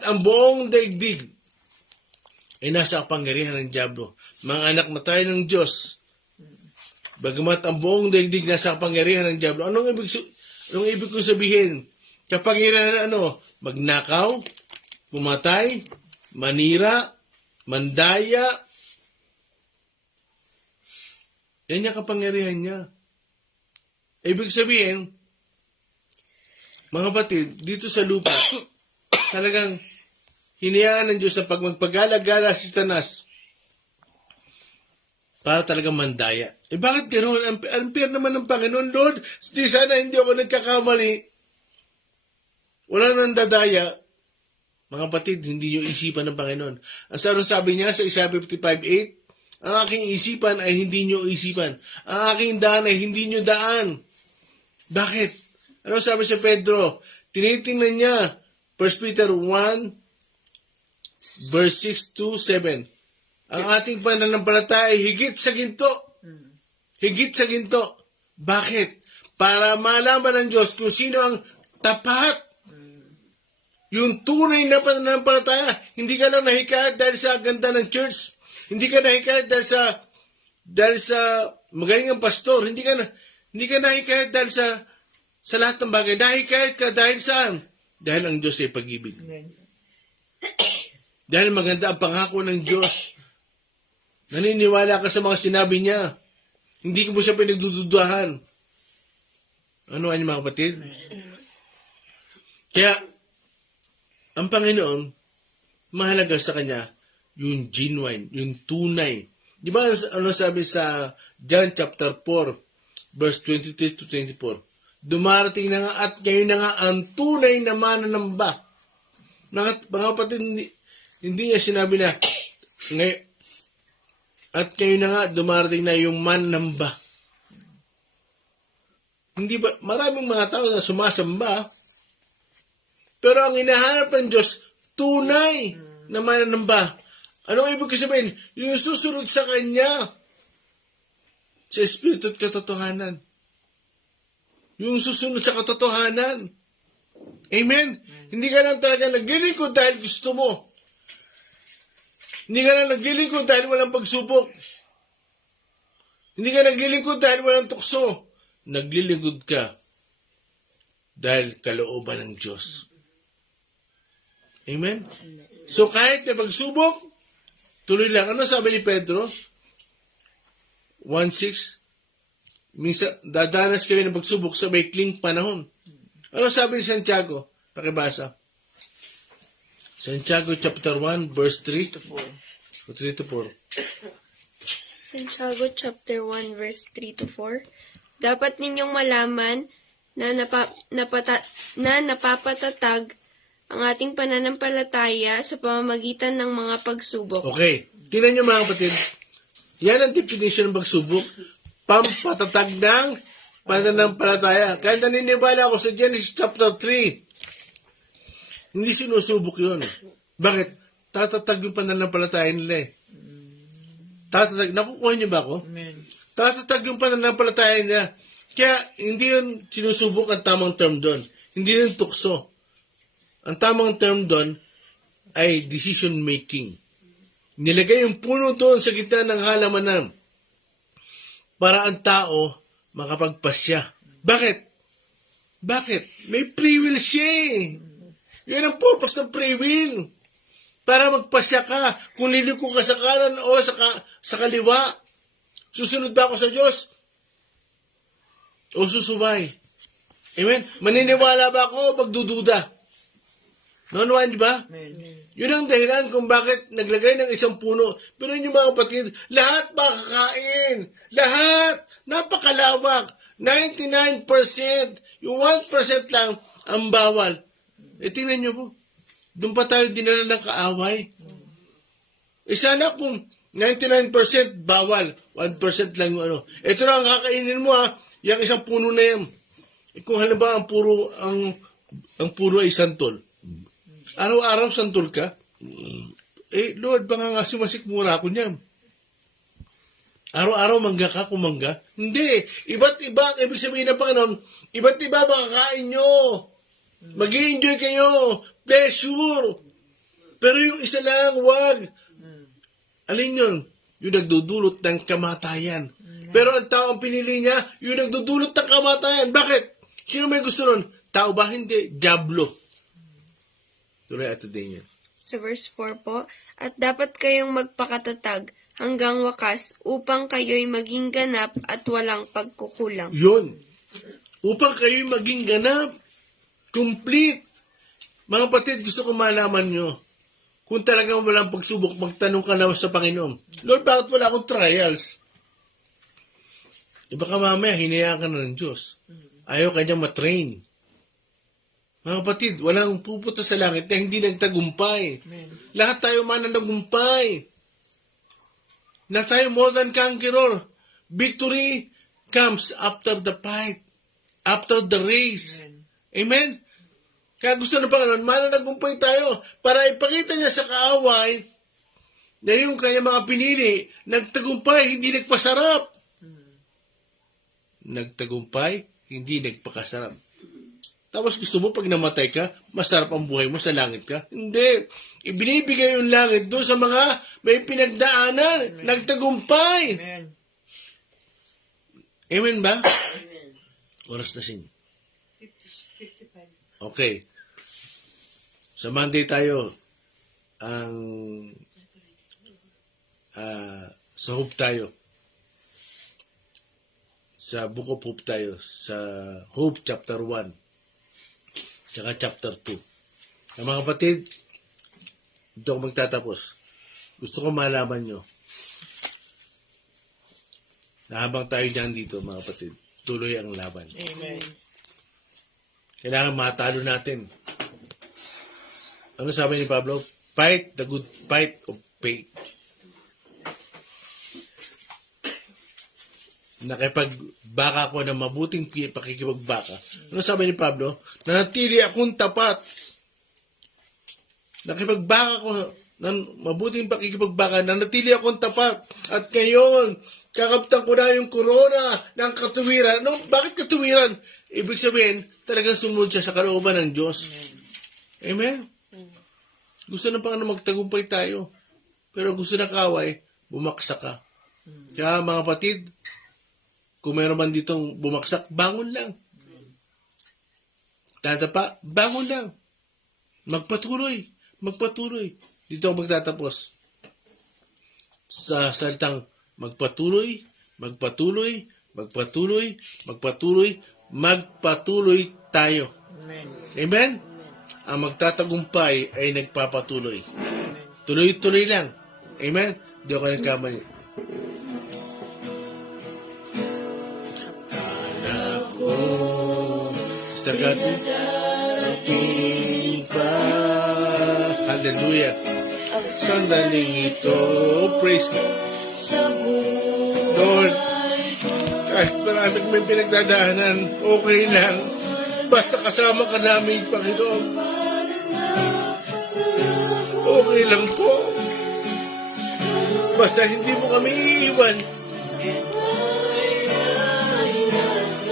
ang buong daigdig ay nasa kapangyarihan ng Diablo. Mga anak na tayo ng Diyos, bagamat ang buong daigdig nasa kapangyarihan ng Diablo. Anong ibig ko sabihin? Kapangyarihan magnakaw, pumatay, manira, mandaya. Yan yung kapangyarihan niya. Ibig sabihin, mga kapatid, dito sa lupa, talagang hinayaan ng Diyos na pag magpagala-gala si Satanas para talagang mandaya. Bakit ganoon? Unfair naman ng Panginoon, Lord. Sana hindi ako nagkakamali. Wala nang dadaya. Mga kapatid, hindi nyo isipan ng Panginoon. Ang sabi niya sa Isaiah 55:8, ang aking isipan ay hindi nyo isipan. Ang aking daan ay hindi nyo daan. Bakit? Ano sabi sa Pedro? Tinitingnan niya, 1 Peter 1:6-7. Ang ating pananampalataya ay higit sa ginto. Higit sa ginto. Bakit? Para malaman ng Diyos kung sino ang tapat. Yung tunay na pananampalataya, hindi ka lang nahikayat dahil sa ganda ng church. Hindi ka nahikayat dahil sa magaling ang pastor. Hindi ka nahikayat dahil sa lahat ng bagay. Nahikayat ka dahil saan? Dahil ang Diyos ay pag-ibig. Dahil maganda ang pangako ng Diyos. Naniniwala ka sa mga sinabi niya. Hindi mo siya pinagdududahan. Ano mga kapatid? Kaya, ang Panginoon, mahalaga sa Kanya, yung genuine, yung tunay. Di ba ano sabi sa John chapter 4, verse 23-24? Dumarating na nga at ngayon na nga ang tunay na mananamba. Mga kapatid, hindi niya sinabi na, at ngayon na nga dumarating na yung mananamba. Hindi ba, maraming mga tao na sumasamba, pero ang hinahanap ng Diyos, tunay na mananamba. Anong ibig sabihin? Yung susunod sa Kanya. Sa Espiritu at katotohanan. Yung susunod sa katotohanan. Amen? Hindi ka lang talaga naglilingkod dahil gusto mo. Hindi ka lang naglilingkod dahil walang pagsubok. Hindi ka naglilingkod dahil walang tukso. Naglilingkod ka dahil kalooban ng Diyos. Amen? So kahit na pagsubok, tuloy lang. Ano sabi ni Pedro? 1:6. Minsan, dadanas kayo ng pagsubok sa maikling panahon. Ano sabi ni Santiago? Pakibasa. Santiago chapter 1, verse 3-4. 3-4. Santiago chapter 1 verse 3-4. Dapat ninyong malaman na napapatatag ang ating pananampalataya sa pamamagitan ng mga pagsubok. Okay. Tingnan nyo mga kapatid. Yan ang definition ng pagsubok. Pampatatag ng pananampalataya. Kaya naniniwala ako sa Genesis chapter 3. Hindi sinusubok yun. Bakit? Tatatag yung pananampalataya nila eh. Tatatag. Nakukuha niyo ba ako? Amen. Tatatag yung pananampalataya nila. Kaya hindi yun sinusubok ang tamang term doon. Hindi yun tukso. Ang tamang term doon ay decision making. Nilagay yung puno doon sa gitna ng halamanan para ang tao makapagpasya. Bakit? May free will siya eh. Yan ang purpose ng free will. Para magpasya ka. Kung liliko ka sa kanan o sa kaliwa. Susunod ba ako sa Diyos? O susubay? Amen? Maniniwala ba ako o magdududa? Di ba? Yun ang dahilan kung bakit naglagay ng isang puno. Pero yung mga kapatid, lahat makakain. Lahat. Napakalawak. 99%. Yung 1% lang ang bawal. Tingnan nyo po. Doon pa tayo dinala ng kaaway. Sana kung 99% bawal, 1% lang yung ano. Ito na ang kakainin mo ha. Yung isang puno na yan. Kung halimbawa ang puro ay santol. Araw-araw santol ka. Lord, baka nga sumasikmura ako niyan. Araw-araw mangga ka kung mangga. Hindi. Iba't iba ang ibig sabihin ng Panginoon. Iba't iba makakain nyo. Mag-i-enjoy kayo. Pleasure. Pero yung isa lang, wag. Alin yun? Yung nagdudulot ng kamatayan. Pero ang tao ang pinili niya, yung nagdudulot ng kamatayan. Bakit? Sino may gusto nun? Tao ba? Hindi. Diablo. Tuloy at today yan. Sa verse 4 po, at dapat kayong magpakatatag hanggang wakas upang kayo'y maging ganap at walang pagkukulang. Yun. Upang kayo'y maging ganap. Complete. Mga kapatid, gusto ko malaman nyo. Kung talagang walang pagsubok, magtanong ka na sa Panginoon. Lord, bakit wala akong trials? Baka mamaya, hinayaan ka na ng Diyos. Ayaw kanya matrain. Mga kapatid, walang pupunta sa langit na hindi nagtagumpay. Amen. Lahat tayo mananagumpay. Na tayo more than conqueror. Victory comes after the fight. After the race. Amen? Kaya gusto na Panginoon, mananagumpay tayo para ipakita niya sa kaaway na yung kanya mga pinili, nagtagumpay, hindi nagpasarap. Nagtagumpay, hindi nagpakasarap. Tapos gusto mo pag namatay ka, masarap ang buhay mo sa langit ka? Hindi. Ibinibigay yung langit doon sa mga may pinagdaanan. Amen. Nagtagumpay. Amen. Amen ba? Amen. Oras na sing. 55. Okay. Sa Monday tayo, ang sa Hope tayo. Sa Book of Hope tayo. Sa Hope chapter 1. Tsaka chapter 2. Mga kapatid, dito ako magtatapos. Gusto ko malaman nyo na habang tayo dyan dito, mga kapatid, tuloy ang laban. Amen. Kailangan matalo natin. Ano sabi ni Pablo? Fight the good fight of faith. Nakipagbaka ko ng mabuting pakikipagbaka. Ano sabi ni Pablo? Nanatili akong tapat. Nakipagbaka ko ng mabuting pakikipagbaka. Nanatili akong tapat. At ngayon, kakaptan ko na yung corona ng katuwiran. No, bakit katuwiran? Ibig sabihin, talagang sumunod siya sa kalooban ng Diyos. Amen? Gusto na Panginoon magtagumpay tayo. Pero gusto na kaway, bumaksak ka. Kaya mga kapatid, kung mayroon man ditong bumaksak, bangon lang. Tatapa, bangon lang. Magpatuloy. Dito ako magtatapos. Sa salitang magpatuloy tayo. Amen. Amen? Ang magtatagumpay ay nagpapatuloy. Tuloy-tuloy lang. Amen? Di ako nagkamali. Tagatin pa. Hallelujah. Sandaling ito. Praise God. Lord, kahit marami may pinagdadaanan, okay lang. Basta kasama ka namin, Panginoon. Okay lang po. Basta hindi mo kami iiwan.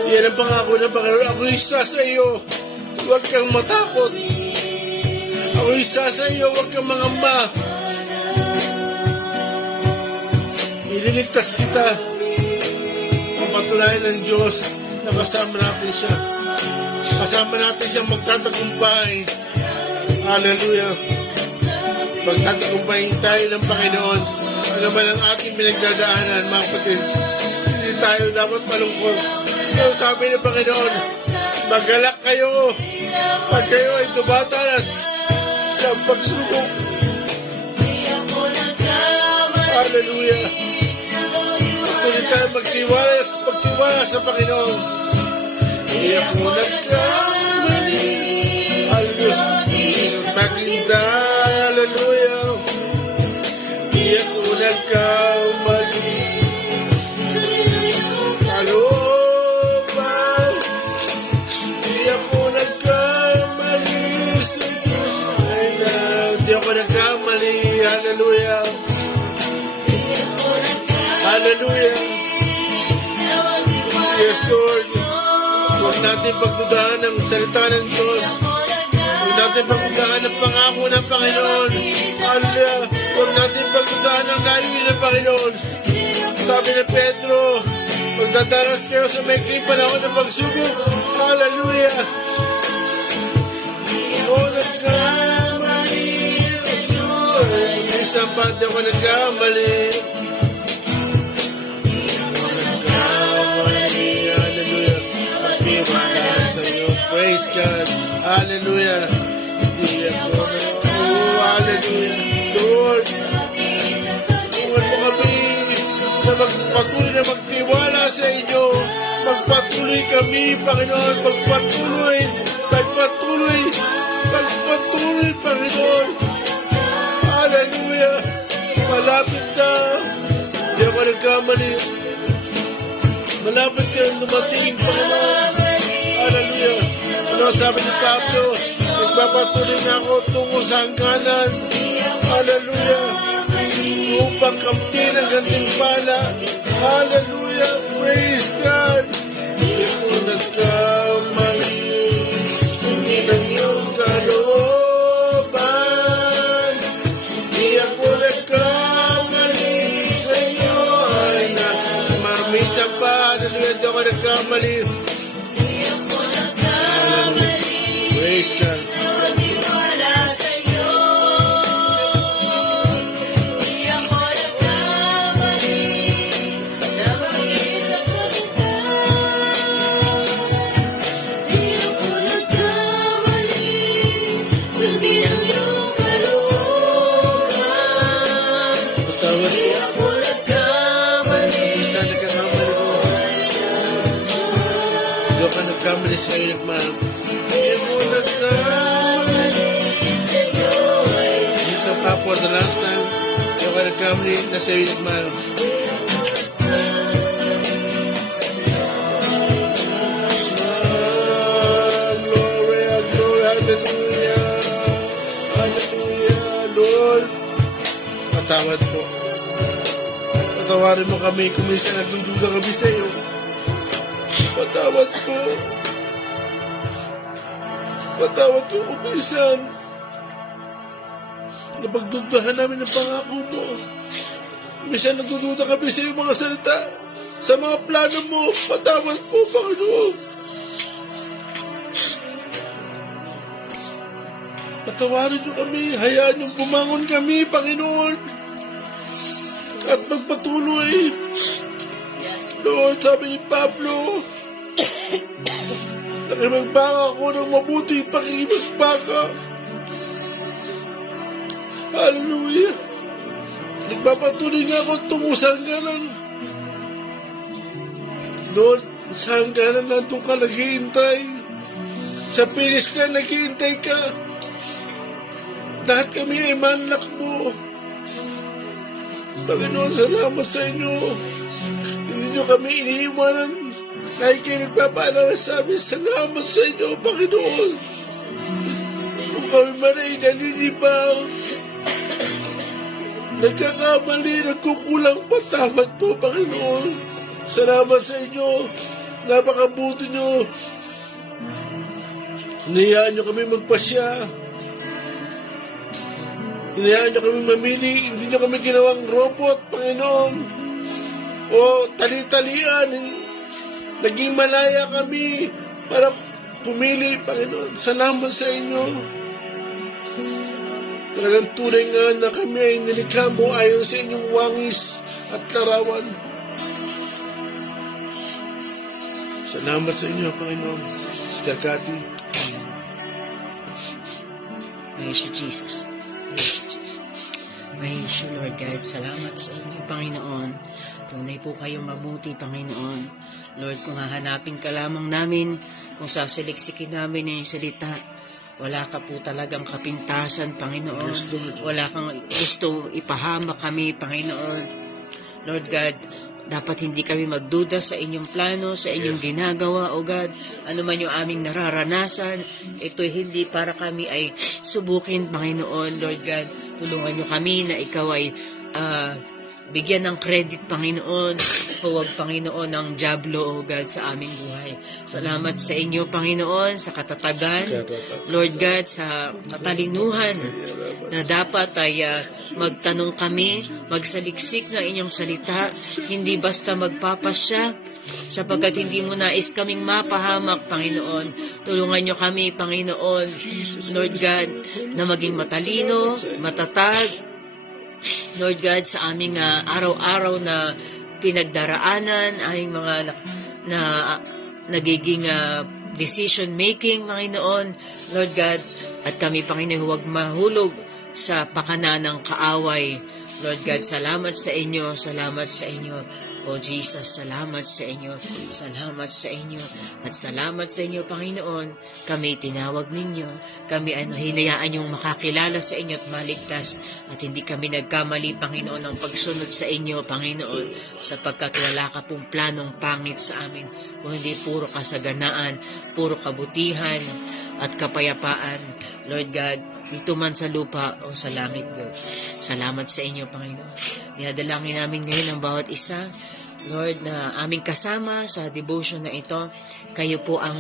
Yan ang pangako ng Panginoon. Ako isa sa iyo. Huwag kang matakot. Ako isa sa iyo. Huwag kang mangamba. Ililigtas kita. Napapatunayan ng Diyos na kasama natin siya. Kasama natin siyang magtatagumpay. Hallelujah. Magtatagumpayin tayo ng Panginoon. Ano man ang ating pinagdadaanan, mga kapatid. Hindi tayo dapat malungkot. Pero sabi ng Panginoon, magalak kayo pag kayo ay tumatalas ng pagsubok. Hallelujah. Tuloy tayo magtiwala sa Panginoon. Hindi ako nagkamali. Hallelujah. Hindi ako nagkamali. Kalooban. Hindi ako nagkamali. Hindi ako nagkamali. Hallelujah. Hallelujah. Yes, Lord. Huwag natin pagdudahan ng salita ng Diyos. Huwag natin pagdudahan ng pangako ng Panginoon. Hallelujah. Huwag natin pagdudahan ng layunin ng Panginoon. Sabi ni Pedro, magdadaras kayo sa maikling panahon ng pagsubok. Hallelujah. Ako nagkamali sa iyo. Isang pati ako nagkamali. Praise God. Hallelujah. Oh, hallelujah. Lord, tulungan mo kami na magpatuloy na magtiwala sa inyo. Magpatuloy kami, Panginoon. Magpatuloy, Panginoon. Hallelujah. Malapit na. Hindi ako nagkamali. Malapit ka dumating, Panginoon. Hallelujah. Ano sabi ni Pablo? Nagpapatuloy na ako tungo sa hangganan. Hallelujah. Upang kamtin ang gantimpala. Hallelujah. Praise God. Hindi ko nagkamali. Hindi ng iyong kalooban. Hindi ako nagkamali. Sa iyo ay namamisa pa. Hallelujah. Hindi ako nagkamali. Praise God. Hindi ako nagkamali sa iyo nagmahal. Isa pa po the last time yung nagkamali na sa iyo nagmahal. Glory, hallelujah. Hallelujah, Lord. Patawad po. Patawarin mo kami kung minsan nagdududa kami sa iyo. Patawad po. Patawad ko kung minsan napagdudahan namin ng pangako mo. Minsan nagdududa kami sa iyong mga salita, sa mga plano mo. Patawad po, Panginoon. Patawarin niyo kami. Hayaan niyong bumangon kami, Panginoon. At magpatuloy. Lord, sabi ni Pablo, nakimagbaka ako ng mabuti pakikimagbaka. Hallelujah. Nagpapatuloy nga ako tungo sa hangganan. Lord, sa hangganan nandun ka naghihintay. Sa finish na naghihintay ka. Lahat kami ay manlak mo. Panginoon, salamat sa inyo. Hindi nyo kami iniiwanan. Dahil kayo nagpapaalala sa amin, salamat sa inyo, Panginoon. Kung kami man ay nalilibang, nagkakamali, nagkukulang, patawad po, Panginoon. Salamat sa inyo. Napakabuti nyo. Hinayaan nyo kami magpasya. Hinayaan nyo kami mamili. Hindi nyo kami ginawang robot, Panginoon. O tali-talian. Naging malaya kami para pumili, Panginoon. Salamat sa inyo. Talagang tunay nga na kami ay nilikha mo ayon sa inyong wangis at larawan. Salamat sa inyo, Panginoon. Sister Cathy. Praise you, Jesus. Praise you, Jesus. Praise you, Lord God. Salamat sa inyo, Panginoon. Tunay po kayong mabuti, Panginoon. Lord, kung hahanapin ka lamang namin, kung sasaliksikin namin yung salita, wala ka po talagang kapintasan, Panginoon. Wala kang gusto ipahamak kami, Panginoon. Lord God, dapat hindi kami magduda sa inyong plano, sa inyong ginagawa, O God. Ano man yung aming nararanasan, ito'y hindi para kami ay subukin, Panginoon. Lord God, tulungan nyo kami na ikaw ay bigyan ng credit, Panginoon. Huwag, Panginoon, ng diablo, O God, sa aming buhay. Salamat sa inyo, Panginoon, sa katatagan. Lord God, sa katalinuhan na dapat ay magtanong kami, magsaliksik ng inyong salita, hindi basta magpapasya, sapagkat hindi mo nais kaming mapahamak, Panginoon. Tulungan nyo kami, Panginoon, Lord God, na maging matalino, matatag, Lord God, sa aming araw-araw na pinagdaraanan, aming mga nagiging decision making, Panginoon, Lord God, at kami, Panginoon, huwag mahulog sa pakana ng kaaway. Lord God, salamat sa inyo, salamat sa inyo. O Jesus, salamat sa inyo, salamat sa inyo, at salamat sa inyo, Panginoon. Kami tinawag ninyo, kami hinayaan yung makakilala sa inyo at maligtas, at hindi kami nagkamali, Panginoon, ng pagsunod sa inyo, Panginoon, sapagkat wala ka pong planong pangit sa amin, kung hindi puro kasaganaan, puro kabutihan, at kapayapaan, Lord God, dito man sa lupa o sa langit, God. Salamat sa inyo, Panginoon. Dinadalangin namin ngayon ang bawat isa, Lord, na aming kasama sa devotion na ito. Kayo po ang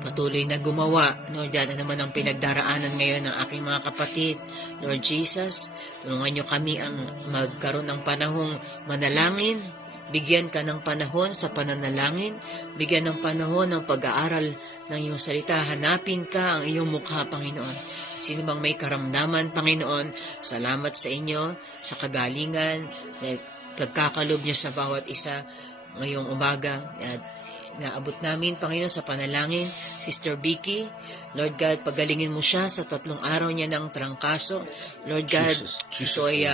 patuloy na gumawa. Lord, yan naman ang pinagdaraanan ngayon ng aking mga kapatid. Lord Jesus, tulungan nyo kami ang magkaroon ng panahong manalangin. Bigyan ka ng panahon sa pananalangin. Bigyan ng panahon ng pag-aaral ng iyong salita. Hanapin ka ang iyong mukha, Panginoon. Sino bang may karamdaman, Panginoon, salamat sa inyo, sa kagalingan, na pagkakalob niyo sa bawat isa ngayong umaga. At naabot namin, Panginoon, sa panalangin, Sister Vicky. Lord God, pagalingin mo siya sa 3 araw niya ng trangkaso. Lord God, ito ay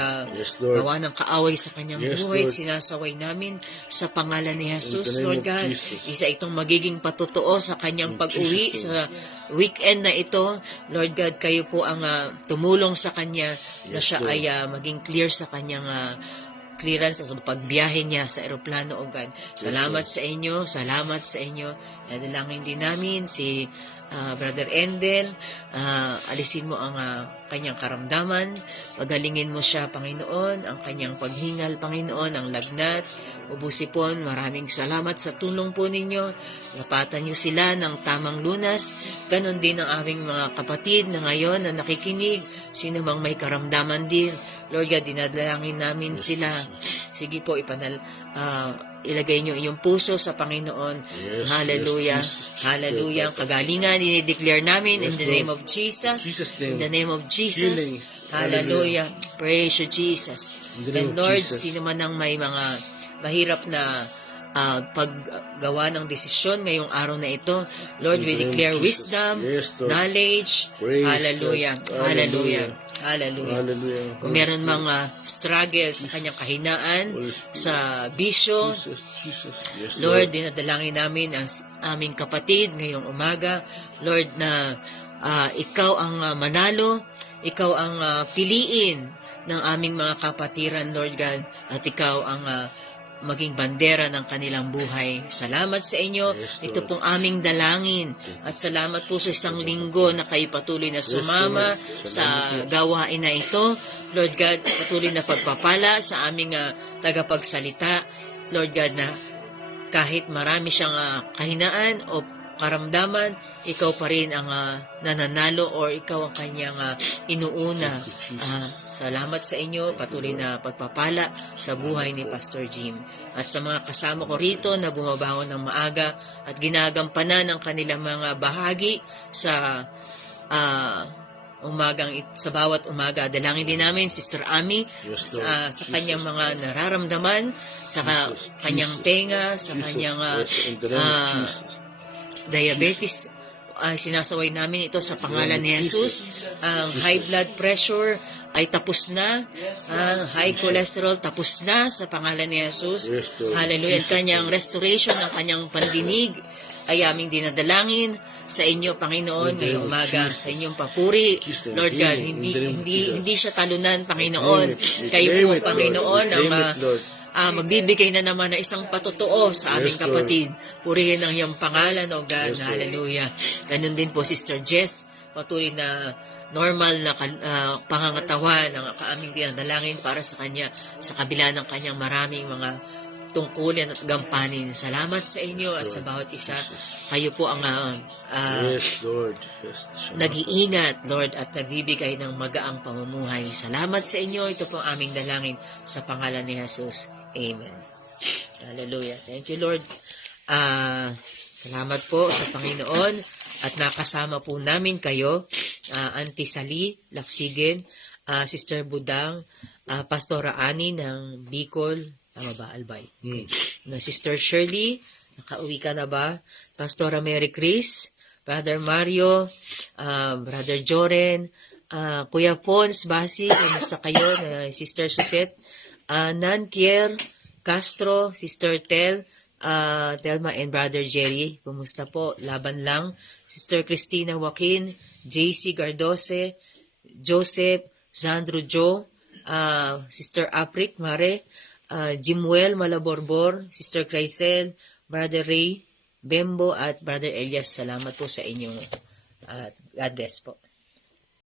gawa ng kaaway sa kanyang buhay. Sinasaway namin sa pangalan ni Jesus, Lord God. Isa itong magiging patotoo sa kanyang pag-uwi sa weekend na ito. Lord God, kayo po ang tumulong sa kanya na siya ay maging clear sa kanyang clearance sa pagbiyahe niya sa eroplano, O God. Salamat sa inyo, salamat sa inyo. Nadalangin din namin si Brother Endel, alisin mo ang kanyang karamdaman, pagalingin mo siya, Panginoon, ang kanyang paghingal, Panginoon, ang lagnat, ubusipon, maraming salamat sa tulong po ninyo, napatan niyo sila ng tamang lunas, ganon din ang aming mga kapatid na ngayon na nakikinig, sino mang may karamdaman din, Lord God, dinadalangin namin sila, sige po, ilagay niyo iyong puso sa Panginoon. Hallelujah. Hallelujah. Ang kagalingan, dinideclare namin in the name of Jesus. In the name of Jesus. Hallelujah. Praise you, Jesus. And Lord, sino man ang may mga mahirap na paggawa ng desisyon ngayong araw na ito, Lord, we declare wisdom, knowledge. Hallelujah. Hallelujah. Hallelujah. Kung meron mga struggles sa kanyang kahinaan, sa bisyo, Lord, dinadalangin namin ang aming kapatid ngayong umaga, Lord, na ikaw ang manalo, ikaw ang piliin ng aming mga kapatiran, Lord God, at ikaw ang maging bandera ng kanilang buhay. Salamat sa inyo. Ito pong aming dalangin. At salamat po sa isang linggo na kayo patuloy na sumama sa gawain na ito. Lord God, patuloy na pagpapala sa aming tagapagsalita. Lord God, na kahit marami siyang kahinaan o karamdaman, ikaw pa rin ang nananalo or ikaw ang kanyang inuuna. Salamat sa inyo, patuloy na pagpapala sa buhay ni Pastor Jim. At sa mga kasama ko rito na bumabangon ng maaga at ginagampanan ang kanilang mga bahagi sa sa bawat umaga. Dalangin din namin Sister Ami Yes, Lord. sa kanyang mga nararamdaman, sa kanyang tenga, sa kanyang In the name of Jesus. diabetes. Sinasaway namin ito sa pangalan ni Jesus. Ang high blood pressure ay tapos na. Ang high cholesterol tapos na sa pangalan ni Jesus. Yes, Lord. Hallelujah. Ang kanyang restoration, ang kanyang pandinig ay aming dinadalangin sa inyo, Panginoon, ngayong umaga, sa inyong papuri. Lord God, hindi siya talunan, Panginoon. Kayo po, Panginoon, ang magbibigay na naman na isang patotoo sa aming kapatid. Purihin ang iyong pangalan, O God. Hallelujah. Ganun din po, Sister Jess, patuloy na normal na pangangatawan ang aming dinadalangin para sa kanya, sa kabila ng kanyang maraming mga tungkulin at gampanin. Salamat sa inyo at sa bawat isa. Kayo po ang Yes, Lord. Yes, nag-iingat, Lord, at nagbibigay ng magaang pamumuhay. Salamat sa inyo. Ito po ang aming dalangin sa pangalan ni Jesus. Amen. Hallelujah. Thank you, Lord. Salamat po sa Panginoon at nakasama po namin kayo, Auntie Sally Laksigen, Sister Budang, Pastora Ani ng Bicol, tama ba, Albay? Okay. Na Sister Shirley, nakauwi ka na ba? Pastora Mary Chris, Brother Mario, Brother Joren, Kuya Pons Basi, kumusta kayo? Sister Susette, Nan Kier Castro, Sister Telma and Brother Jerry, kumusta po? Laban lang. Sister Christina Joaquin, JC Gardose, Joseph, Sandro Joe, Sister Aprik Mare, Jimuel Malaborbor, Sister Chrysel, Brother Ray Bembo at Brother Elias. Salamat po sa inyong God bless po.